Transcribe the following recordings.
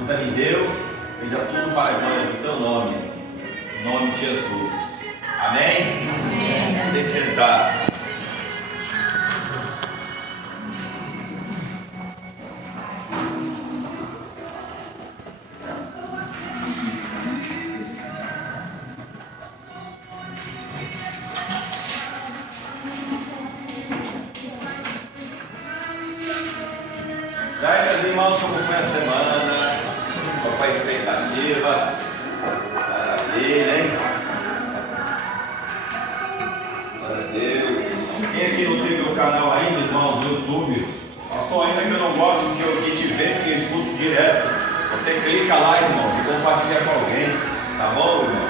Usa-me Deus, seja tudo para a glória do teu nome. Em nome de Jesus. Amém? Amém. Podem sentar. Meus irmãos, como foi a semana? Qual foi a expectativa? Maravilha, hein? Glória a Deus. Quem aqui não teve o canal ainda, irmão, no YouTube? Pastor, ainda que eu não gosto de eu te ver, porque eu escuto direto. Você clica lá, irmão, e compartilha com alguém. Tá bom, irmão?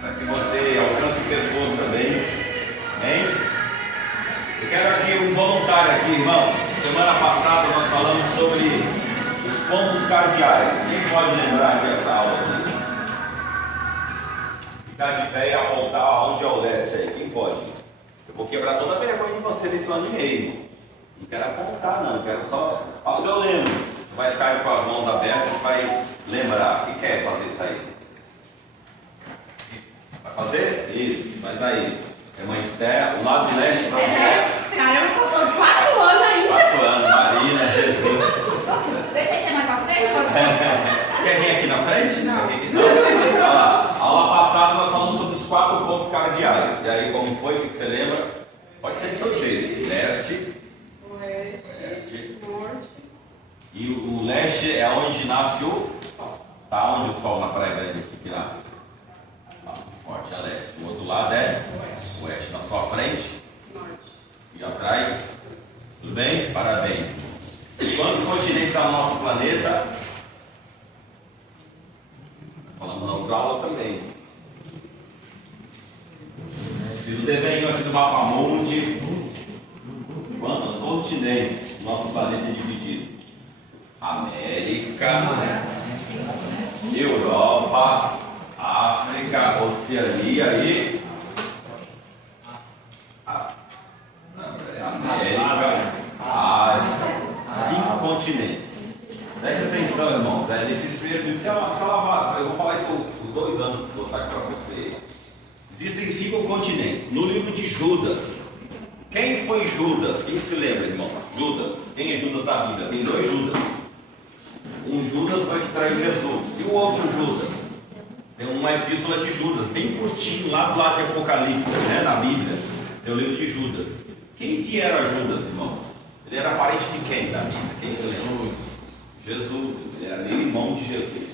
Para que você alcance pessoas também. Amém? Eu quero aqui um voluntário aqui, irmão. Semana passada nós falamos sobre os pontos cardeais. Quem pode lembrar dessa aula aqui? Ficar de pé e apontar aonde é o leste aí. Quem pode? Eu vou quebrar toda a vergonha de você nesse ano e meio. Não quero apontar não, quero só... Ao seu lembro. Você vai ficar com as mãos abertas e vai lembrar. Quem quer fazer isso aí? Vai fazer? Isso, mas aí. Irmã Esther, o lado de leste para o Caramba, passou 4 anos ainda. 4 anos, Marina, Jesus. Deixa eu ser mais pra frente, pastor. Quer vir aqui na frente? Não. Olha lá, a aula passada nós falamos sobre os 4 pontos cardeais. E aí, como foi? O que você lembra? Pode ser do seu jeito. Leste. Oeste. Norte. E o leste é onde nasce o... Tá onde o sol na praia grande aqui que nasce? Forte a leste. Do outro lado é oeste. Na sua frente. Norte. E atrás. Tudo bem? Parabéns. Quantos continentes há no nosso planeta? Falamos na outra aula também. Fiz o desenho aqui do mapa mundi. Quantos continentes o nosso planeta é dividido? América, Europa, África, Oceania e América, Ásia, 5 continentes. Preste atenção, irmãos. Nesses primeiros eu vou falar isso os 2 anos que vou estar aqui para você. Existem 5 continentes. No livro de Judas, quem foi Judas? Quem se lembra, irmão? Judas. Quem é Judas da Bíblia? Tem 2 Judas. Um Judas foi que traiu Jesus. E o outro Judas? Tem uma epístola de Judas, bem curtinho, lá do lado de Apocalipse, né, na Bíblia. Tem o livro de Judas. Quem que era Judas, irmãos? Ele era parente de quem da Bíblia? Quem se lembra? Jesus. Ele era meio irmão de Jesus.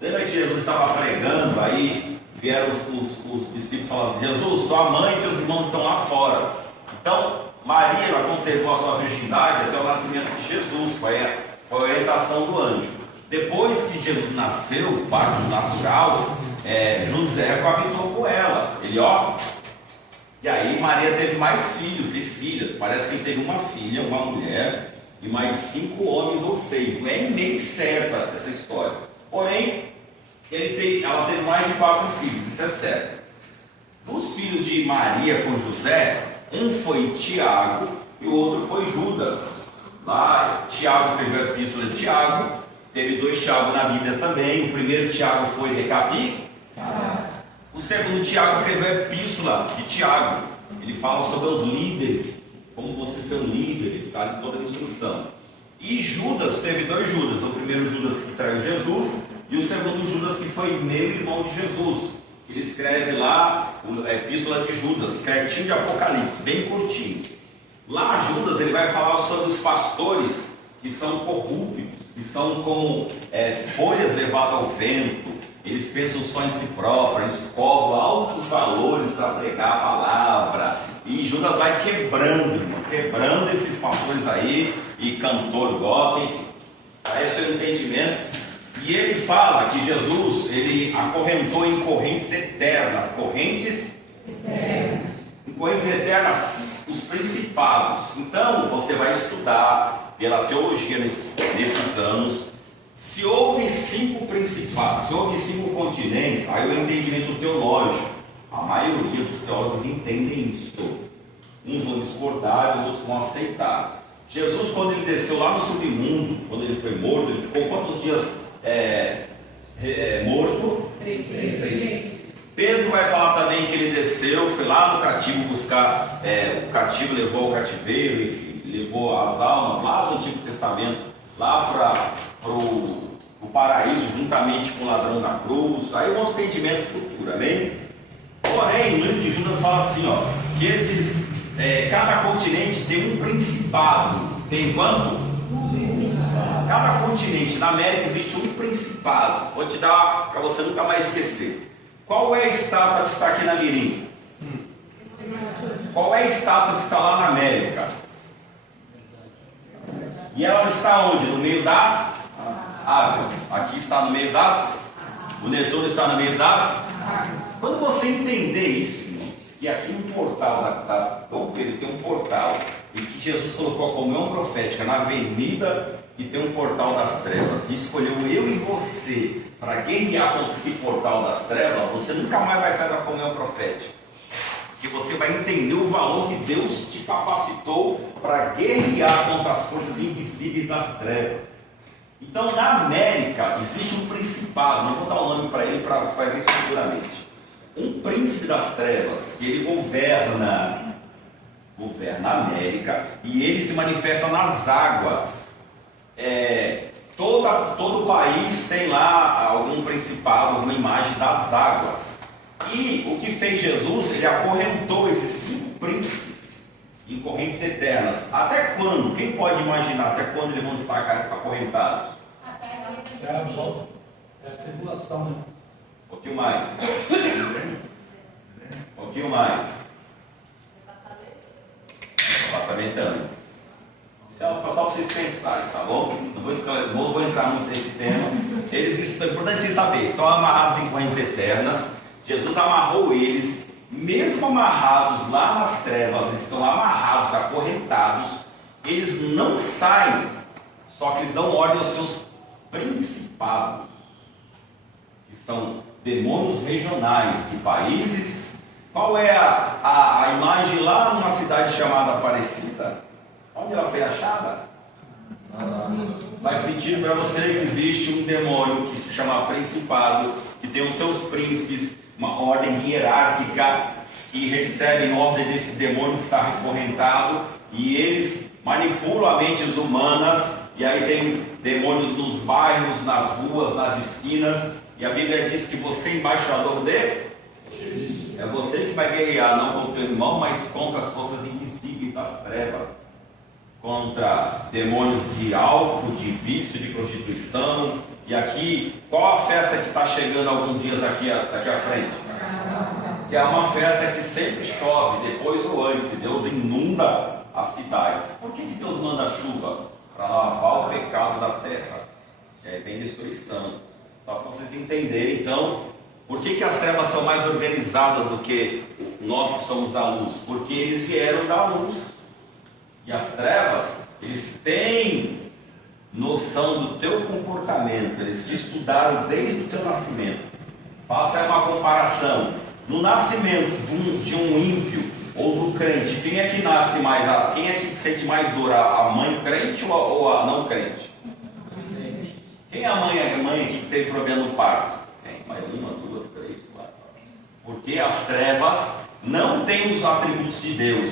Lembra que Jesus estava pregando, aí vieram os discípulos falando assim: Jesus, tua mãe e teus irmãos estão lá fora. Então, Maria, ela conservou a sua virgindade até o nascimento de Jesus. Foi a orientação do anjo. Depois que Jesus nasceu, o parto natural, José coabitou com ela. E aí Maria teve mais filhos e filhas. Parece que ele teve uma filha, uma mulher, e mais 5 homens ou 6. Não é meio certa essa história. Porém, ela teve mais de 4 filhos, isso é certo. Dos filhos de Maria com José, um foi Tiago e o outro foi Judas. Lá, Tiago escreveu a epístola de Tiago. Teve 2 Tiago na Bíblia também. O primeiro Tiago foi Decapi. O segundo Tiago escreveu a epístola de Tiago. Ele fala sobre os líderes, como você ser um líder, está em toda a instrução. E Judas, teve 2 Judas. O primeiro Judas que traiu Jesus e o segundo Judas que foi meio irmão de Jesus. Ele escreve lá a epístola de Judas, pertinho de Apocalipse, bem curtinho. Lá Judas ele vai falar sobre os pastores que são corruptos, que são como folhas levadas ao vento. Eles pensam só em si próprios, eles cobram altos valores para pregar a palavra. E Judas vai quebrando, irmão, quebrando esses pastores aí, e cantor gospel, enfim. Aí é o seu entendimento. E ele fala que Jesus, ele acorrentou em correntes eternas. Em correntes eternas, os principados. Então, você vai estudar pela teologia nesses anos. Se houve 5 principados, se houve 5 continentes, aí o entendimento teológico, a maioria dos teólogos entendem isso. Uns vão discordar, os outros vão aceitar. Jesus, quando ele desceu lá no submundo, quando ele foi morto, ele ficou quantos dias morto. Pedro vai falar também que ele desceu, foi lá no cativo buscar o cativo, levou o cativeiro, enfim, levou as almas lá do Antigo Testamento, lá para o paraíso, juntamente com o ladrão da cruz. Aí um outro entendimento futuro, amém? Porém, o livro de Judas fala assim, ó, que cada continente tem um principado. Tem quanto? Cada continente, na América existe um principado. Vou te dar para você nunca mais esquecer. Qual é a estátua que está aqui na Mirim? Qual é a estátua que está lá na América? E ela está onde? No meio das águas. Aqui está no meio das. O Netuno está no meio das. Quando você entender isso, irmãos, que aqui no portal da Dom Pedro tem um portal, e que Jesus colocou a comunhão profética na avenida que tem um portal das trevas, e escolheu eu e você para guerrear contra esse portal das trevas, você nunca mais vai sair da comunhão profética. Que você vai entender o valor que Deus te capacitou para guerrear contra as forças invisíveis das trevas. Então, na América existe um principado, não vou dar o nome para ele, para você vai ver isso futuramente. Um príncipe das trevas, que ele governa a América, e ele se manifesta nas águas. Todo o país tem lá algum principado, alguma imagem das águas. E o que fez Jesus? Ele acorrentou esses 5 príncipes em correntes eternas. Até quando? Quem pode imaginar até quando eles vão estar acorrentados? É a tribulação, né? Um pouquinho mais. Um pouquinho mais. Arrebatamento. Isso é só para vocês pensarem, tá bom? Não vou entrar muito nesse tema. É importante vocês saberem, estão amarrados em correntes eternas. Jesus amarrou eles, mesmo amarrados lá nas trevas, eles estão amarrados, acorrentados. Eles não saem, só que eles dão ordem aos seus principados, que são demônios regionais de países. Qual é a imagem lá numa cidade chamada Aparecida? Onde ela foi achada? Faz sentido para você que existe um demônio que se chama principado, que tem os seus príncipes, uma ordem hierárquica, que recebem ordem desse demônio que está acorrentado, e eles manipulam a mentes humanas. E aí tem demônios nos bairros, nas ruas, nas esquinas, e a Bíblia diz que você é embaixador dele. É você que vai guerrear, não contra o teu irmão, mas contra as forças invisíveis das trevas, contra demônios de álcool, de vício, de prostituição. E aqui, qual a festa que está chegando alguns dias daqui à frente? Que é uma festa que sempre chove, depois ou antes. Deus inunda as cidades. Por que Deus manda chuva? Para lavar o pecado da terra. Vem destruição. Só para vocês entenderem, então, por que as trevas são mais organizadas do que nós que somos da luz? Porque eles vieram da luz. E as trevas, eles têm noção do teu comportamento. Eles te estudaram desde o teu nascimento. Faça aí uma comparação. No nascimento de um ímpio ou do crente, quem é que nasce mais? Quem é que sente mais dor? A mãe crente ou a não crente? Quem é a mãe aqui que teve problema no parto? Mais 1, 2, 3, 4. Porque as trevas não têm os atributos de Deus: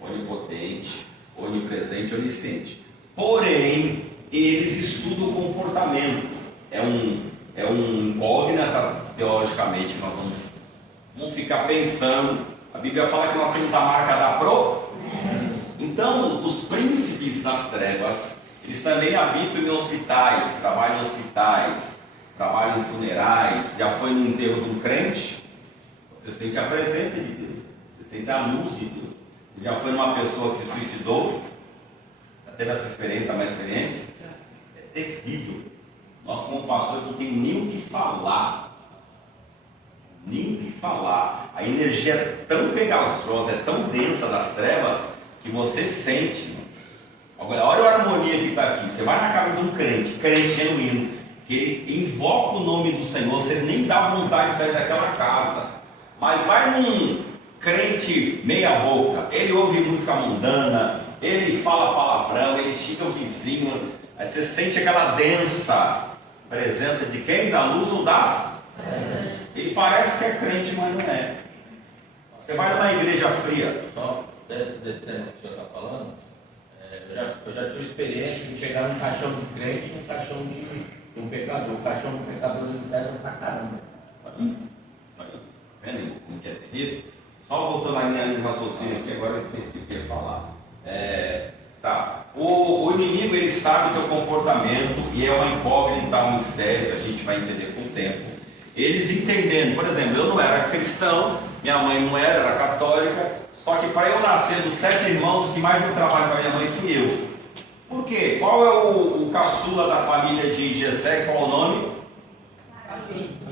onipotente, onipresente, onisciente. Porém, eles estudam o comportamento. É um incógnita teologicamente. Nós vamos ficar pensando. A Bíblia fala que nós temos a marca da promessa. Então, os príncipes das trevas, eles também habitam em hospitais, trabalham em hospitais, trabalham em funerais. Já foi no enterro de um crente? Você sente a presença de Deus, você sente a luz de Deus. Já foi numa pessoa que se suicidou? Já teve essa experiência, uma experiência? É terrível. Nós, como pastores, não temos nem o que falar. Nem o que falar. A energia é tão pegajosa, é tão densa das trevas, que você sente. Agora, olha a harmonia que está aqui. Você vai na casa de um crente genuíno, que ele invoca o nome do Senhor, você nem dá vontade de sair daquela casa. Mas vai num crente meia boca, ele ouve música mundana, ele fala palavrão, ele xinga o vizinho, aí você sente aquela densa Presença de quem? Da luz ou das? Ele parece que é crente, mas não é. Você vai numa igreja fria. Só desse tema que o senhor está falando, eu já tive experiência de chegar num caixão de crente e num caixão de um pecador. O caixão do pecador ele pesa pra caramba. Isso aí. Vendo como que é terrível? Só voltando à linha de raciocínio aqui, agora eu esqueci o que ia falar. Tá. O inimigo, ele sabe o teu comportamento e é uma incógnita, um mistério que a gente vai entender com o tempo. Eles entendendo, por exemplo, eu não era cristão, minha mãe não era católica, só que para eu nascer dos 7 irmãos, o que mais deu trabalho para minha mãe fui eu. Por quê? Qual é o caçula da família de Jessé? Qual é o nome?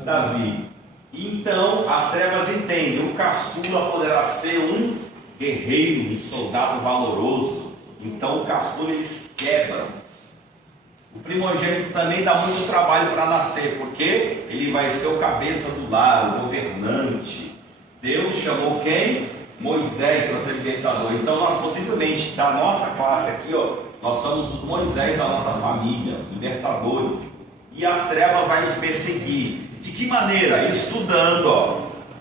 Davi. Então, as trevas entendem, o caçula poderá ser um guerreiro, um soldado valoroso. Então, o caçula eles quebram. O primogênito também dá muito trabalho para nascer, porque ele vai ser o cabeça do lar, o governante. Deus chamou quem? Moisés para ser libertador. Então, nós possivelmente, da nossa classe aqui, nós somos os Moisés da nossa família, os libertadores. E as trevas vão nos perseguir. De que maneira? Estudando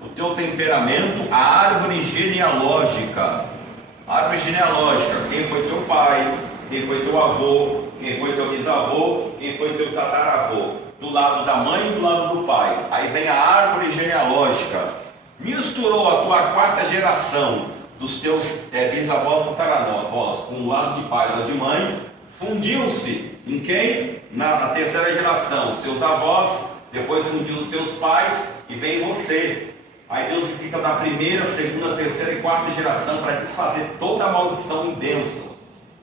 o teu temperamento, a árvore genealógica. A árvore genealógica, quem foi teu pai, quem foi teu avô, quem foi teu bisavô, quem foi teu tataravô. Do lado da mãe e do lado do pai. Aí vem a árvore genealógica. Misturou a tua 4ª geração dos teus bisavós e tataravós com o lado de pai e o lado de mãe. Fundiu-se em quem? Na 3ª geração, os teus avós. Depois fundiu os teus pais e vem você. Aí Deus visita da 1ª, 2ª, 3ª e 4ª geração para desfazer toda a maldição em bênçãos.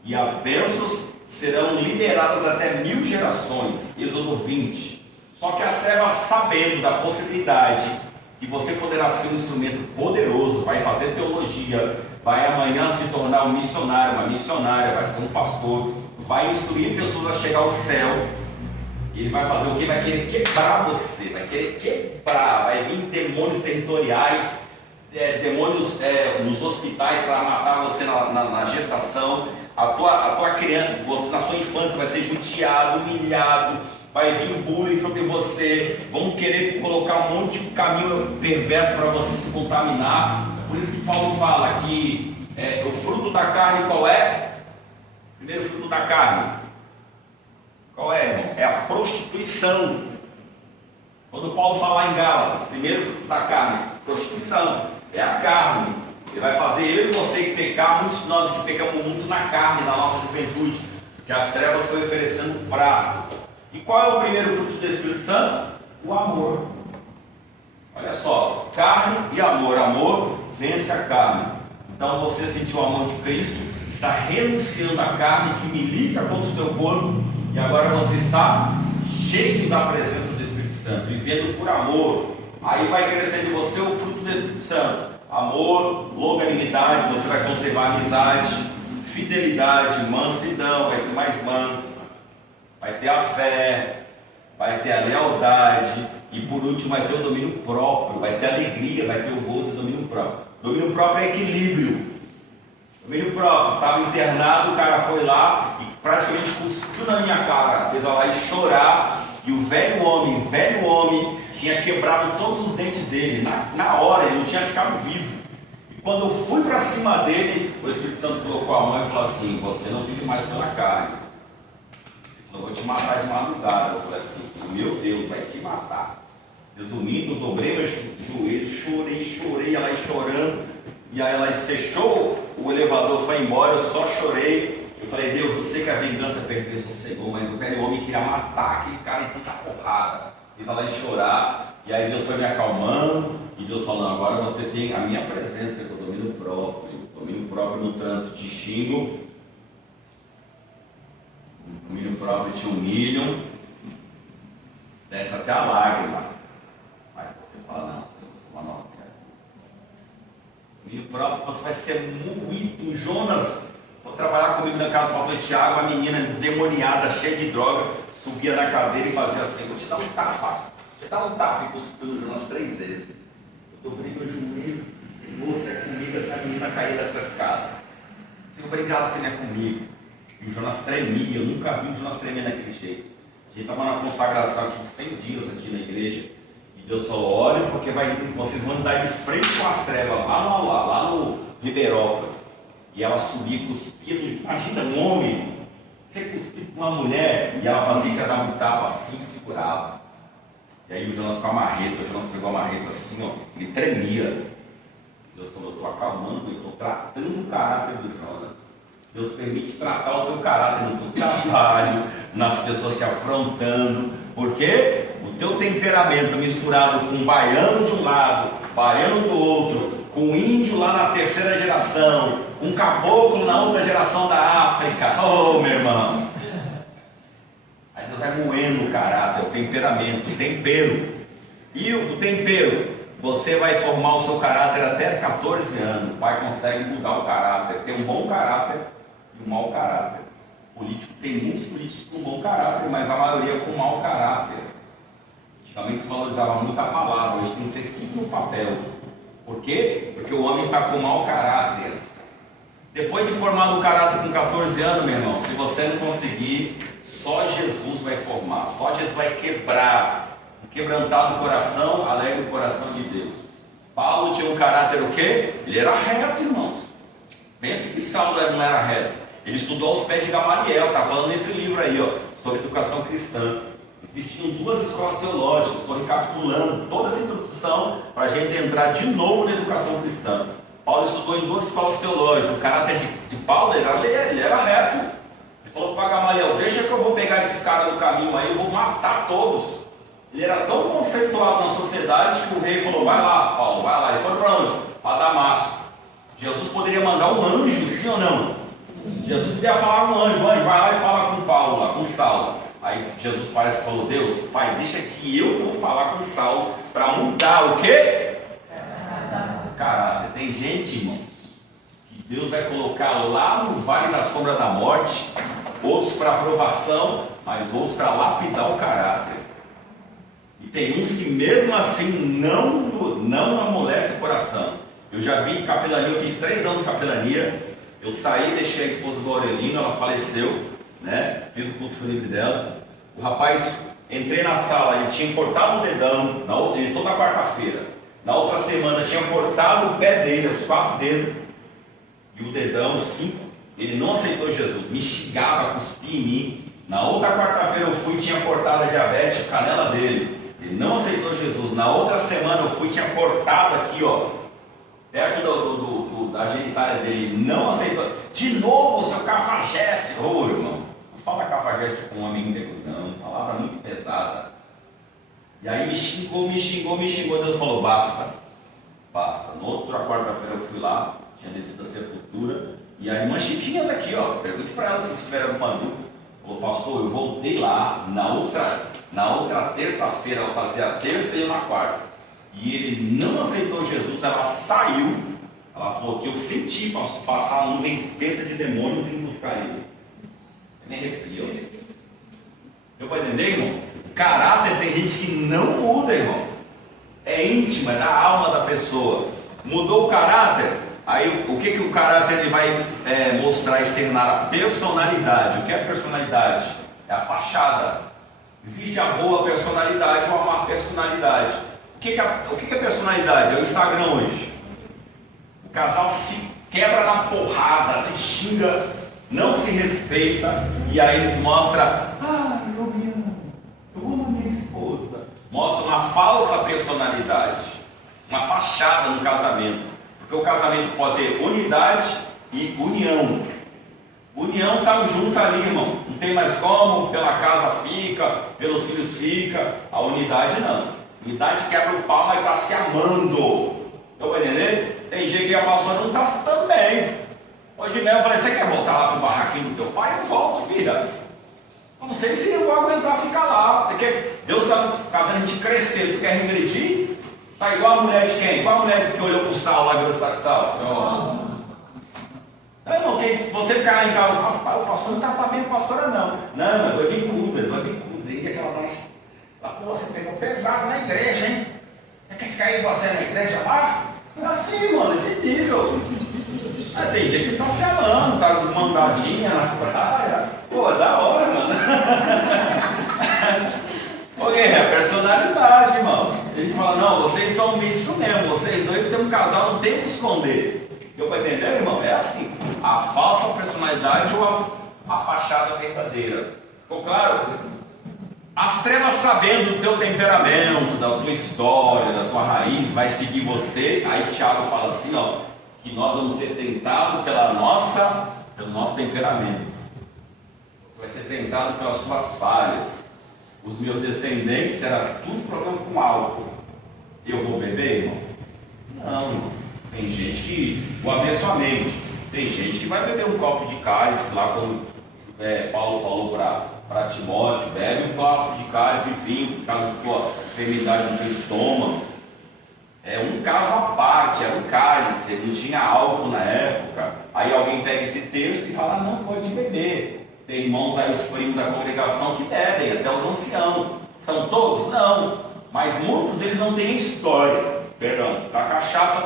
E as bênçãos serão liberadas até 1000 gerações. Êxodo 20. Só que as trevas, sabendo da possibilidade que você poderá ser um instrumento poderoso, vai fazer teologia, vai amanhã se tornar um missionário, uma missionária, vai ser um pastor, vai instruir pessoas a chegar ao céu. Ele vai fazer o que? Vai querer quebrar você, vai querer quebrar, vai vir demônios territoriais, demônios nos hospitais para matar você na gestação. A tua criança, você, na sua infância, vai ser judiado, humilhado, vai vir bullying sobre você, vão querer colocar um monte de caminho perverso para você se contaminar. Por isso que Paulo fala que o fruto da carne qual é? Primeiro fruto da carne. Qual é, irmão? É a prostituição. Quando Paulo fala em Gálatas, primeiro fruto da carne, prostituição, é a carne. Ele vai fazer eu e você que pecar, muitos de nós que pecamos muito na carne, na nossa juventude, que as trevas foi oferecendo prato. E qual é o primeiro fruto do Espírito Santo? O amor. Olha só, carne e amor. Amor vence a carne. Então você sentiu o amor de Cristo, está renunciando à carne que milita contra o teu corpo. E agora você está cheio da presença do Espírito Santo, vivendo por amor. Aí vai crescendo em você o fruto do Espírito Santo: amor, longanimidade, você vai conservar amizade, fidelidade, mansidão, vai ser mais manso, vai ter a fé, vai ter a lealdade, e por último vai ter o domínio próprio, vai ter alegria, vai ter o gozo e o domínio próprio. Domínio próprio é equilíbrio. Domínio próprio, estava internado, o cara foi lá e praticamente cuspiu na minha cara, fez ela lá e chorar, e o velho homem tinha quebrado todos os dentes dele, na hora, ele não tinha ficado vivo. E quando eu fui para cima dele, o Espírito Santo colocou a mão e falou assim: você não vive mais pela carne. Ele falou: vou te matar de madrugada. Eu falei assim: meu Deus, vai te matar. Resumindo, eu dobrei meus joelhos, chorei, ela ia chorando. E aí ela fechou, o elevador foi embora, eu só chorei. Eu falei: Deus, eu sei que a vingança pertence ao Senhor, mas o velho homem queria matar aquele cara em tanta porrada. Fiz ela chorar, e aí Deus foi me acalmando, e Deus falando: agora você tem a minha presença, que eu domínio próprio no trânsito te xingo, domínio próprio te humilham, desce até a lágrima, mas você fala: não, Senhor, eu sou uma nova. E o próprio, você vai ser moído. Jonas, vou trabalhar comigo na casa do pastor Tiago, uma menina endemoniada, cheia de droga, subia na cadeira e fazia assim: vou te dar um tapa, e cuspiu no Jonas 3 vezes. Eu dobrei meu joelho: Senhor, se é comigo, essa menina cair dessa escada. Senhor, obrigado que não é comigo. E o Jonas tremia, eu nunca vi o Jonas tremer daquele jeito. A gente estava na consagração aqui de 100 dias aqui na igreja. E Deus falou, olha, porque vocês vão andar de frente com as trevas lá no Ribeirópolis. E ela subia cuspindo. Imagina um homem, você cuspir com uma mulher, e ela fazia cada um tapa assim e segurava. E aí o Jonas com a marreta, o Jonas pegou a marreta assim, ó, ele tremia. Deus falou, eu estou acalmando, eu estou tratando o caráter do Jonas. Deus permite tratar o teu caráter no teu trabalho, nas pessoas te afrontando, porque o teu temperamento misturado com um baiano de um lado, baiano do outro, com um índio lá na terceira geração, com um caboclo na outra geração da África, oh meu irmão, aí Deus vai moendo o caráter, o temperamento, o tempero. E o tempero, você vai formar o seu caráter até 14 anos. O pai consegue mudar o caráter, ter um bom caráter e um mau caráter. Político, tem muitos políticos com bom caráter, mas a maioria com mau caráter. Antigamente se valorizava muito a palavra, hoje tem que ser tudo no papel. Por quê? Porque o homem está com mau caráter. Depois de formar o caráter com 14 anos, meu irmão, se você não conseguir, só Jesus vai formar, só Jesus vai quebrar. Quebrantado o coração, alegra o coração de Deus. Paulo tinha um caráter o quê? Ele era reto, irmãos. Pense que Saulo não era reto. Ele estudou aos pés de Gamaliel, está falando nesse livro aí, ó, sobre educação cristã. Existiam 2 escolas teológicas, estou recapitulando toda essa introdução para a gente entrar de novo na educação cristã. Paulo estudou em 2 escolas teológicas. O caráter de Paulo ele era reto. Ele falou para Gamaliel, deixa que eu vou pegar esses caras do caminho aí, eu vou matar todos. Ele era tão conceituado na sociedade que o rei falou, vai lá Paulo, vai lá. Eles foram para onde? Para Damasco. Jesus poderia mandar um anjo, sim ou não? Jesus podia falar com um anjo, vai lá e fala com Paulo, lá com Saulo. Aí Jesus parece que falou, Deus, pai, deixa que eu vou falar com Saulo para mudar o quê? Caráter. Tem gente, irmãos, que Deus vai colocar lá no vale da sombra da morte, outros para aprovação, mas outros para lapidar o caráter. E tem uns que mesmo assim não amolecem o coração. Eu já vi capelania, eu fiz 3 anos de capelania. Eu saí, deixei a esposa do Aurelino, ela faleceu, né? Fiz o culto fúnebre dela. O rapaz, entrei na sala, ele tinha cortado o dedão, toda quarta-feira. Na outra semana tinha cortado o pé dele, os 4 dedos, e o dedão, os 5. Ele não aceitou Jesus, me xingava, cuspia em mim. Na outra quarta-feira eu fui e tinha cortado a diabetes, a canela dele. Ele não aceitou Jesus. Na outra semana eu fui e tinha cortado aqui, ó, perto da genitália dele. Não aceitou. De novo, seu cafajeste. Ô, irmão, não fala cafajeste com um homem íntegro, não. Palavra muito pesada. E aí me xingou. Deus falou, basta. Na outra quarta-feira eu fui lá, tinha descido a sepultura. E a irmã Chiquinha tá aqui, ó. Pergunte para ela se tiver alguma dúvida. Falou, pastor, eu voltei lá na outra terça-feira, ela fazia a terça e eu na quarta. E ele não aceitou Jesus, ela saiu. Ela falou que eu senti passar uma nuvem espessa de demônios em buscar ele. Nem arrepiou. Deu para entender, irmão? Caráter tem gente que não muda, irmão. É íntimo, é da alma da pessoa. Mudou o caráter, aí o que o caráter ele vai mostrar, externar? A personalidade. O que é a personalidade? É a fachada. Existe a boa personalidade ou a má personalidade. O que é personalidade? É o Instagram hoje. O casal se quebra na porrada, se xinga, não se respeita, e aí eles mostram, eu me amo, eu amo a minha esposa. Mostra uma falsa personalidade, uma fachada no casamento. Porque o casamento pode ter unidade e união. União está junto ali, irmão. Não tem mais como, pela casa fica, pelos filhos fica. A unidade não. A unidade quebra o pau, mas está se amando. Estão entendendo? Tem gente que a pastora não está se dando bem. Hoje mesmo eu falei, você quer voltar lá para o barraquinho do teu pai? Eu volto, filha. Eu não sei se eu vou aguentar ficar lá. Porque Deus está fazendo a gente crescer. Tu quer regredir? Está igual a mulher de quem? Igual a mulher que olhou para o sal lá e virou para o sal. Não, irmão, você ficar lá em casa, o pastor não está bem, a pastora não. Não, eu dou bicuda. E aquela nossa. Você pegou pesado na igreja, hein? Quer ficar aí você na igreja lá? É assim, mano, esse nível. Tem gente que tá se amando, tá mandadinha na praia. Pô, é da hora, mano. Por quê? É personalidade, irmão. Ele fala, não, vocês são isso mesmo, vocês dois têm um casal, não tem o que esconder. Deu para entender, irmão? É assim, a falsa personalidade ou a fachada verdadeira. Ficou claro? As trevas, sabendo do teu temperamento, da tua história, da tua raiz, vai seguir você. Aí Tiago fala assim, ó, que nós vamos ser tentados pelo nosso temperamento. Você vai ser tentado pelas tuas falhas. Os meus descendentes era tudo problema com álcool. Eu vou beber, irmão? Não, irmão. Tem gente que, o abençoamento, tem gente que vai beber um copo de cálice, lá como Paulo falou para Timóteo, bebe um copo de cálice de vinho, por causa da tua enfermidade no teu estômago. É um caso à parte, era um cálice, não tinha álcool na época. Aí alguém pega esse texto e fala, não pode beber. Tem irmãos aí, os primos da congregação, que bebem, até os anciãos. São todos? Não. Mas muitos deles não têm história, da cachaça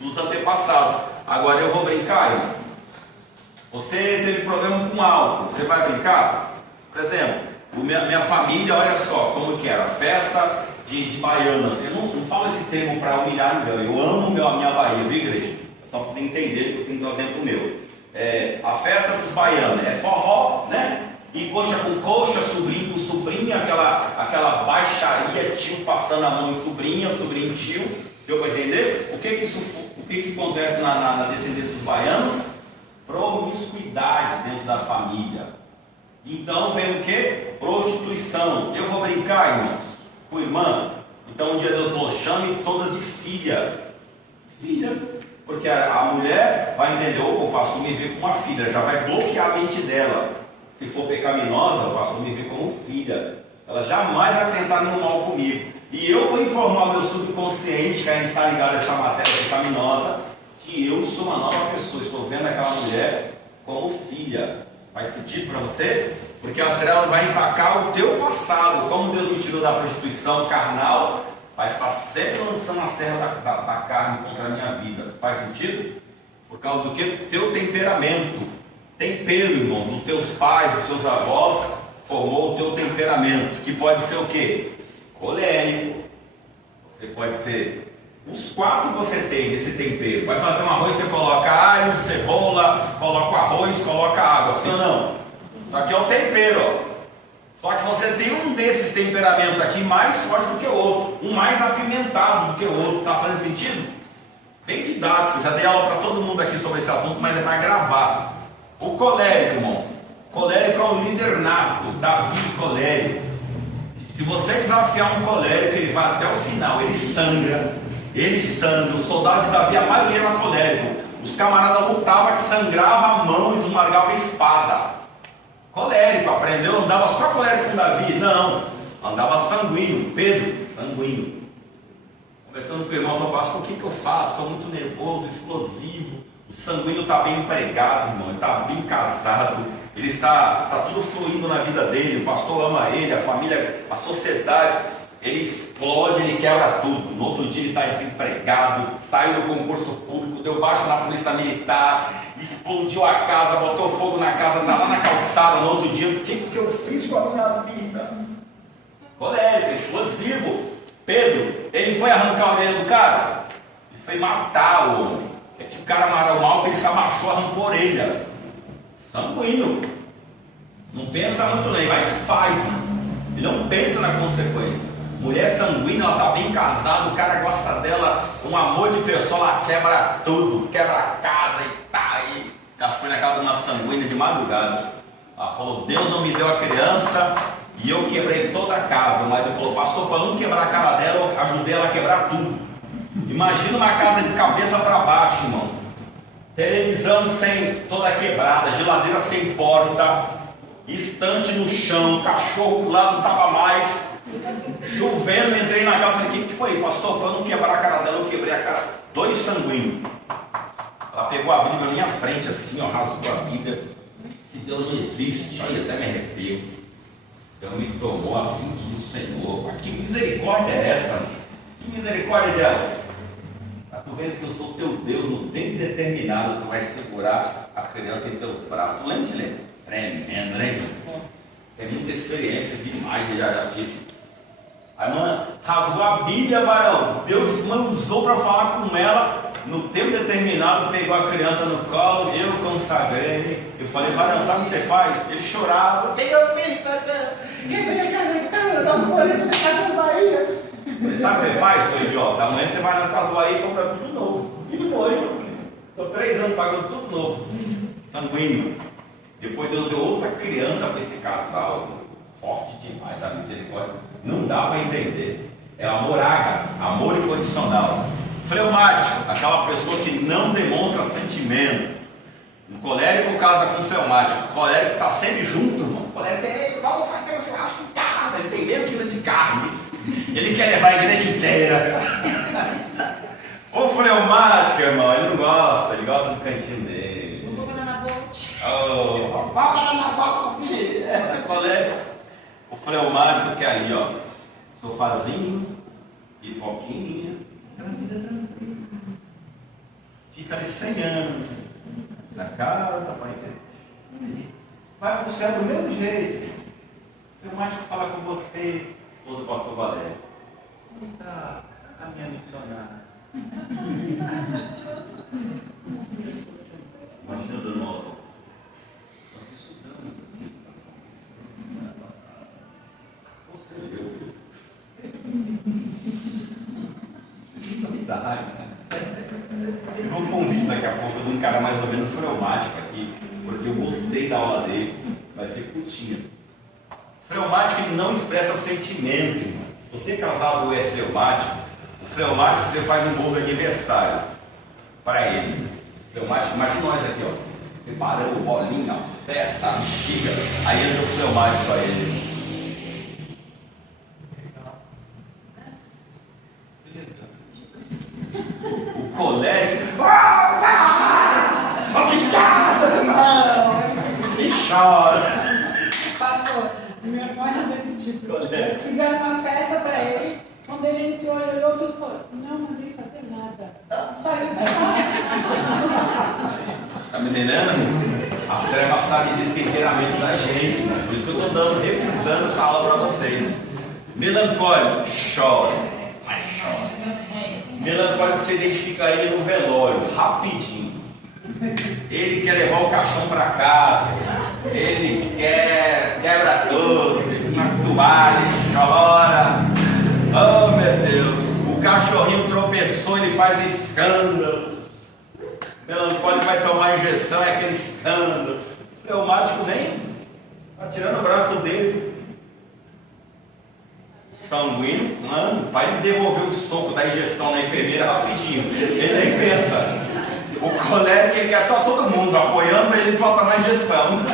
dos antepassados. Agora eu vou brincar, irmão. Você teve problema com álcool, você vai brincar? Por exemplo, minha família, olha só como que era, festa de baianas. Eu não falo esse termo para humilhar ninguém, eu amo a minha Bahia, viu, igreja? Só para você entender que eu tenho que dar um exemplo meu. A festa dos baianos é forró, né? E coxa com coxa, sobrinho com sobrinha, aquela baixaria, tio passando a mão em sobrinha, sobrinho tio. Deu para entender? O que acontece na descendência dos baianos? Promiscuidade dentro da família. Então vem o que? Prostituição. Eu vou brincar, irmãos, com irmã. Então um dia Deus falou, chame todas de filha. Filha. Porque a mulher vai entender, o pastor me vê como uma filha, já vai bloquear a mente dela. Se for pecaminosa, o pastor me vê como filha. Ela jamais vai pensar nenhum mal comigo. E eu vou informar o meu subconsciente, que ainda está ligado a essa matéria pecaminosa, que eu sou uma nova pessoa. Estou vendo aquela mulher como filha. Faz sentido para você? Porque as trevas vão empacar o teu passado. Como Deus me tirou da prostituição carnal, vai estar sempre lançando a serra da carne contra a minha vida. Faz sentido? Por causa do que? Teu temperamento. Tempero, irmãos, dos teus pais, dos teus avós, formou o teu temperamento. Que pode ser o quê? Colérico. Você pode ser... Os 4 você tem desse tempero. Vai fazer um arroz, você coloca alho, cebola, coloca o arroz, coloca água. Assim ou não? Isso aqui é o tempero, ó. Só que você tem um desses temperamentos aqui mais forte do que o outro, um mais apimentado do que o outro. Tá fazendo sentido? Bem didático, já dei aula para todo mundo aqui sobre esse assunto, mas é para gravar. O colérico, irmão. Colérico é um líder nato, Davi colérico. Se você desafiar um colérico, ele vai até o final, ele sangra. O soldado de Davi, a maioria era colérico. Os camaradas lutavam que sangrava a mão e esmagava a espada. Colérico, aprendeu, não andava só colérico com Davi, não, andava sanguíneo, Pedro, sanguíneo. Conversando com o irmão, falou, pastor, o que eu faço? Sou muito nervoso, explosivo. O sanguíneo está bem empregado, irmão, ele está bem casado, ele está tudo fluindo na vida dele, o pastor ama ele, a família, a sociedade, ele explode, ele quebra tudo. No outro dia ele está desempregado, saiu do concurso público, deu baixa na polícia militar, explodiu a casa, botou fogo na casa, está lá na calçada. No outro dia, o que eu fiz com a minha vida? Colérico, explosivo. Pedro, ele foi arrancar a orelha do cara, ele foi matar o homem. É que o cara marou mal, ele se amachou, arrancou a orelha. Sanguíneo. Não pensa muito nem, vai e faz. Ele não pensa na consequência. Mulher sanguínea, ela está bem casada, o cara gosta dela, um amor de pessoa, ela quebra tudo, quebra a casa e tá aí. Já fui na casa de uma sanguínea de madrugada. Ela falou, Deus não me deu a criança e eu quebrei toda a casa. Mas ele falou, pastor, para não quebrar a cara dela, eu ajudei ela a quebrar tudo. Imagina uma casa de cabeça para baixo, irmão. Televisão sem toda quebrada, geladeira sem porta, estante no chão, cachorro lá não estava mais. Chovendo, entrei na casa, falei, o que foi, pastor? Para não quebrar a cara dela, eu quebrei a cara. 2 sanguíneos. Ela pegou a Bíblia na minha frente, assim, ó, rasgou a Bíblia. Se Deus não existe, olha, até me arrepio. Deus me tomou assim, diz o Senhor. Mas que misericórdia é essa? Que misericórdia de ela? Tu vês que eu sou teu Deus, no tempo determinado, tu vais segurar a criança em teus braços. Tu lembra, Tilene? Tremendo, lembra? Tem muita experiência demais, já tive. A irmã rasgou a Bíblia, varão. Deus usou para falar com ela. No tempo determinado, pegou a criança no colo. Eu consagrei. Eu falei, varão, sabe o que você faz? Ele chorava. Quem meu filho? Quem veio carregando? Nosso boleto na casa da Bahia. Ele sabe o que você faz, seu idiota? Amanhã você vai na casa do Bahia e compra tudo novo. E foi. Estou 3 anos pagando tudo novo. Sanguíneo. Depois Deus deu outra criança para esse casal. Forte demais a misericórdia. Não dá para entender. É amor ágape, amor incondicional. Fleumático, aquela pessoa que não demonstra sentimento. O colérico casa com o fleumático. O colérico está sempre junto, irmão. O colérico tem, vamos fazer um churrasco em casa. Ele tem meio quilo de carne. Ele quer levar a igreja inteira. O fleumático, irmão, ele não gosta. Ele gosta do cantinho dele. Vou botar na boca. Oh, bota na boca. Colérico. O fleumático que é aí, ó. Sofazinho, pipoquinha. Fica ali 100 anos na casa, vai para o céu do mesmo jeito. O mágico fala com você, esposa do pastor Valério. Como está a minha missionária? Imagina eu dando aula. Nós estudamos aqui. Você viu? Eu vou convite daqui a pouco de um cara mais ou menos fleumático aqui, porque eu gostei da aula dele, vai ser curtinha. Fleumático ele não expressa sentimento, irmão. Se você é casado ou é fleumático, o fleumático você faz um bolo de aniversário para ele. Fleumático, imagina nós aqui, ó, preparando bolinha, festa, bexiga, aí entra o fleumático a ele. O colégio. Obrigado, irmão! E chora. Pastor, meu irmão era desse tipo. Colégio. Fizeram uma festa para ele. Quando ele entrou, ele olhou tudo e falou: não mandei fazer nada. Saiu de fora. Tá me entendendo? As trevas sabem desse temperamento da gente, né? Por isso que eu estou dando, refrisando essa aula para vocês. Melancólico, chora. Mas chora. Melancólico, você identifica ele no velório, rapidinho. Ele quer levar o caixão para casa. Ele quebra tudo. Uma toalha, chora. Oh, meu Deus. O cachorrinho tropeçou, ele faz escândalo. Melancólico vai tomar injeção, é aquele escândalo. O fleumático nem está tirando o braço dele. Sanguíneo, mano, para ele devolver o soco da injeção na enfermeira rapidinho. Ele nem pensa. O colérico, ele quer estar todo mundo apoiando ele para tomar injeção.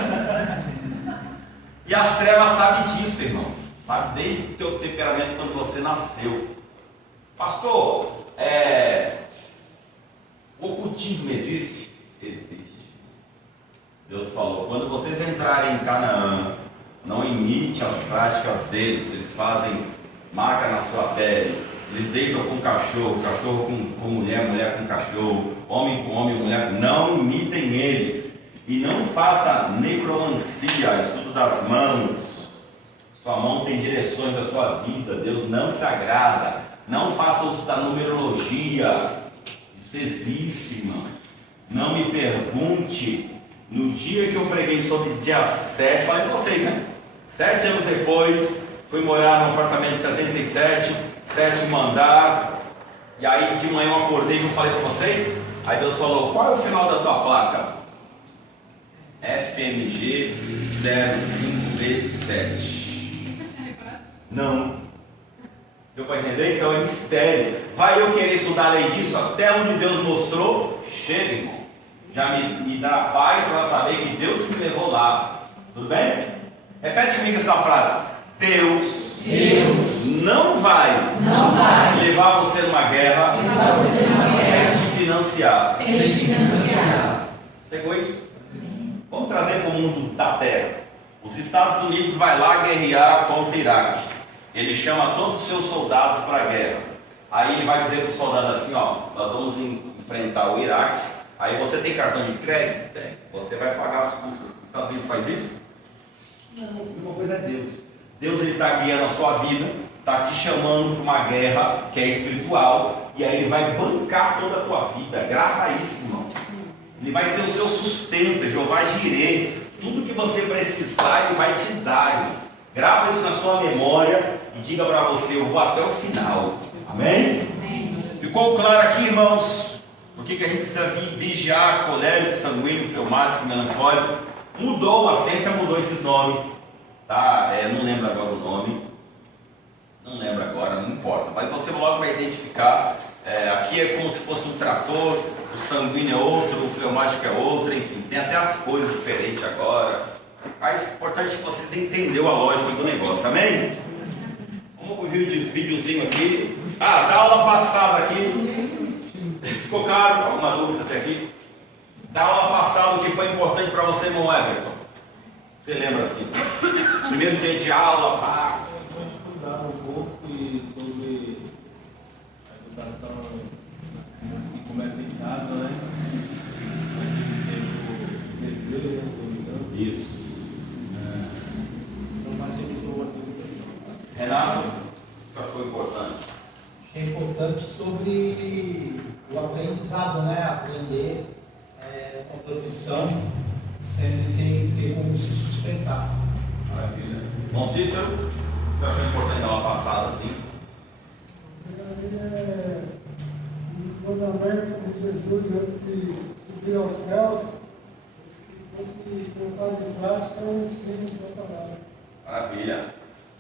E as trevas sabem disso, irmãos. Sabe desde o teu temperamento quando você nasceu. Pastor, o ocultismo existe? Existe. Deus falou, quando vocês entrarem em Canaã, não imite as práticas deles. Eles fazem marca na sua pele, eles deitam com cachorro, cachorro com mulher, mulher com cachorro, homem com homem, mulher com... Não imitem eles. E não faça necromancia, estudo das mãos. Sua mão tem direções da sua vida, Deus não se agrada. Não faça uso da numerologia. Isso existe, irmão. Não me pergunte. No dia que eu preguei sobre dia 7, falei para vocês, né? 7 anos depois, fui morar no apartamento 77, 7º andar. E aí de manhã eu acordei e eu falei para vocês. Aí Deus falou, qual é o final da tua placa? FMG 05B7. Não. Deu para entender? Então é mistério. Vai eu querer estudar além disso, até onde Deus mostrou, chega, irmão. Já me dá paz para saber que Deus me levou lá. Tudo bem? Repete comigo essa frase. Deus não vai levar você numa guerra sem te financiar. Pegou isso? Vamos trazer para o mundo da terra. Os Estados Unidos vai lá guerrear contra o Iraque. Ele chama todos os seus soldados para a guerra. Aí ele vai dizer para o soldado assim, ó, nós vamos enfrentar o Iraque. Aí você tem cartão de crédito? Tem. Você vai pagar as custas. Os Estados Unidos faz isso? Não, uma coisa é Deus. Deus está guiando a sua vida, está te chamando para uma guerra que é espiritual, e aí Ele vai bancar toda a tua vida. Grava isso, irmão. Ele vai ser o seu sustento, Jeová Jireh. Tudo que você precisar, Ele vai te dar, irmão. Grava isso na sua memória e diga para você: eu vou até o final. Amém? Ficou claro aqui, irmãos? Por que a gente precisa vigiar, colérico, sanguíneo, fleumático, melancólico? Mudou, a ciência mudou esses nomes, tá? Não lembro agora o nome, não lembro agora, não importa, mas você logo vai identificar. Aqui é como se fosse um trator, o sanguíneo é outro, o fleumático é outro, enfim, tem até as coisas diferentes agora. Mas o importante é que vocês entenderam a lógica do negócio, amém? Vamos ouvir o videozinho aqui. Da aula passada aqui, ficou claro? Alguma dúvida até aqui? Da aula passada, o que foi importante para você, irmão Everton? Você lembra assim? Primeiro dia de aula, pá. Vamos estudar um pouco sobre a educação que começa em casa, né? Isso. São bastante boas educação. Renato, isso achou importante? É importante sobre o aprendizado, né? Aprender a profissão sempre tem que ter como se sustentar. Maravilha. Bom, Cícero, você achou importante dar uma passada assim? O mandamento de Jesus antes de subir aos céus, que fosse colocado em prática, é um ensino da palavra. Maravilha.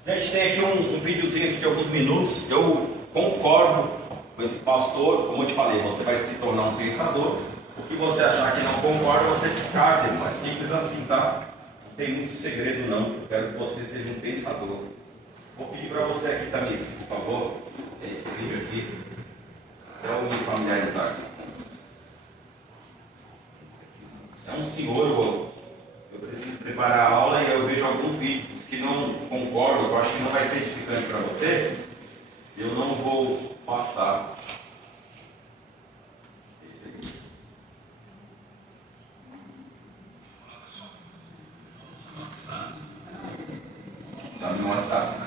A gente tem aqui um videozinho aqui de alguns minutos. Eu concordo com esse pastor. Como eu te falei, você vai se tornar um pensador. O que você achar que não concorda, você descarta, irmão. É simples assim, tá? Não tem muito segredo não. Eu quero que você seja um pensador. Vou pedir para você aqui também, por favor. Esse vídeo aqui. Até eu me familiarizar aqui. É um senhor, eu preciso preparar a aula e eu vejo alguns vídeos que não concordo, eu acho que não vai ser edificante para você. Eu não vou passar. Tá no WhatsApp.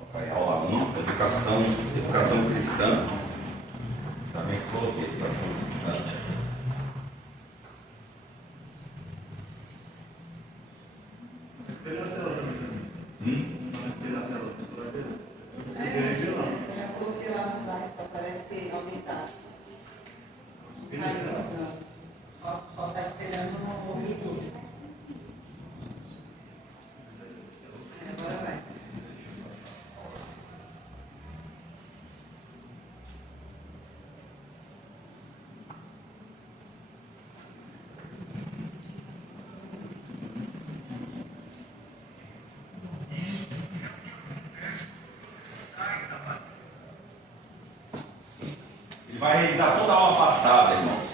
Ok, aula 1, educação cristã. Também coloquei educação cristã. Já coloquei lá no slide, só parece aumentar. Só está esperando no YouTube. Agora vai. Ele vai revisar toda a aula passada, irmãos.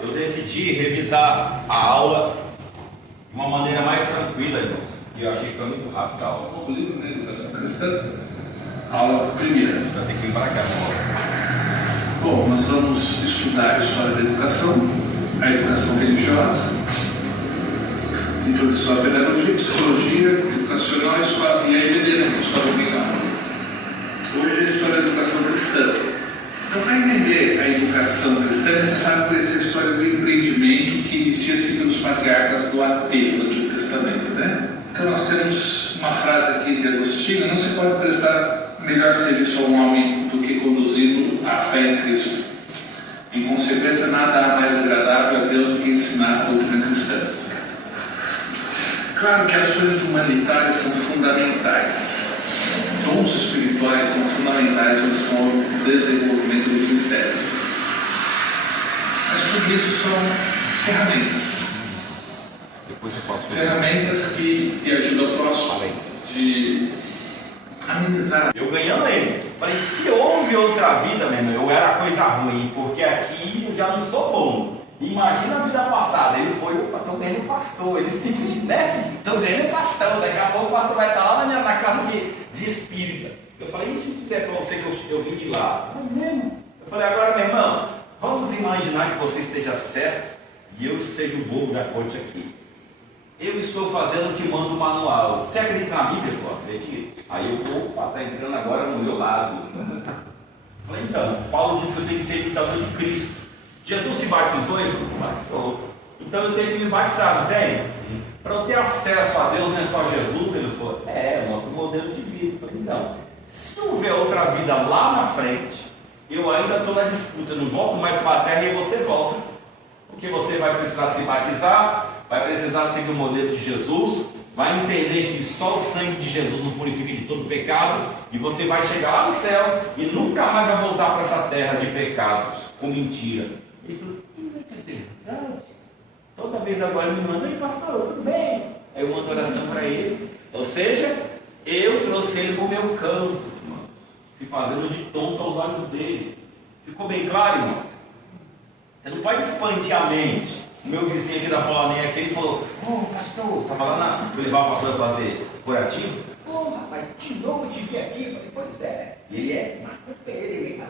Eu decidi revisar a aula de uma maneira mais tranquila, irmãos. E eu achei que foi muito rápido a aula. O livro da educação cristã, aula primeira. Vai ter que vir para cá, irmão. Bom, nós vamos estudar a história da educação, a educação religiosa, introdução à pedagogia, psicologia educacional e a EBD, a história aplicada. Hoje é a história da educação cristã. Então, para entender a educação cristã, é necessário conhecer a história do empreendimento que inicia-se pelos patriarcas do AT, do Antigo Testamento, né? Então, nós temos uma frase aqui de Agostinho: não se pode prestar melhor serviço a um homem do que conduzi-lo à fé em Cristo. Em consequência, nada há mais agradável a Deus do que ensinar a doutrina cristã. Claro que ações humanitárias são fundamentais. Dons espirituais são fundamentais no desenvolvimento do ministério. Mas tudo isso são ferramentas. Depois eu posso ver. Ferramentas que ajudam o próximo de amenizar. Eu ganhando ele. Falei, se houve outra vida, meu irmão, eu era coisa ruim, porque aqui eu já não sou bom. Imagina a vida passada. Ele foi, estou ganhando pastor. Ele se né? Estou ganhando pastor. Daqui a pouco o pastor vai estar lá na casa de espírita. Eu falei, e se quiser para você que eu vim de lá? É mesmo? Eu falei, agora, meu irmão, Vamos imaginar que você esteja certo e eu seja o bobo da corte aqui. Eu estou fazendo o que manda o manual. Você acredita na Bíblia? Eu acredito. Aí eu vou, está entrando agora no meu lado. Falei, então, Paulo disse que eu tenho que ser imitador de Cristo. Jesus se batizou, ele se batizou. Então eu tenho que me batizar, não tem? Sim. Para eu ter acesso a Deus, não é só Jesus? Ele falou, é o nosso modelo de vida. Eu falei, então, se houver outra vida lá na frente, eu ainda estou na disputa, eu não volto mais para a terra e você volta. Porque você vai precisar se batizar, vai precisar seguir o modelo de Jesus, vai entender que só o sangue de Jesus nos purifica de todo pecado, e você vai chegar lá no céu e nunca mais vai voltar para essa terra de pecados, com mentira. Ele falou, quer dizer, verdade. Toda vez agora ele me manda, ei pastor, tudo bem? Aí eu mando oração para ele. Ou seja, eu trouxe ele para o meu campo, irmãos, se fazendo de tonto aos olhos dele. Ficou bem claro, irmão? Você não pode expandir a mente. O meu vizinho aqui da Polônia aqui, ele falou, pastor, estava lá para levar o pastor a fazer curativo. Rapaz, de novo eu te vi aqui. Eu falei, pois é. E ele é macumbeiro,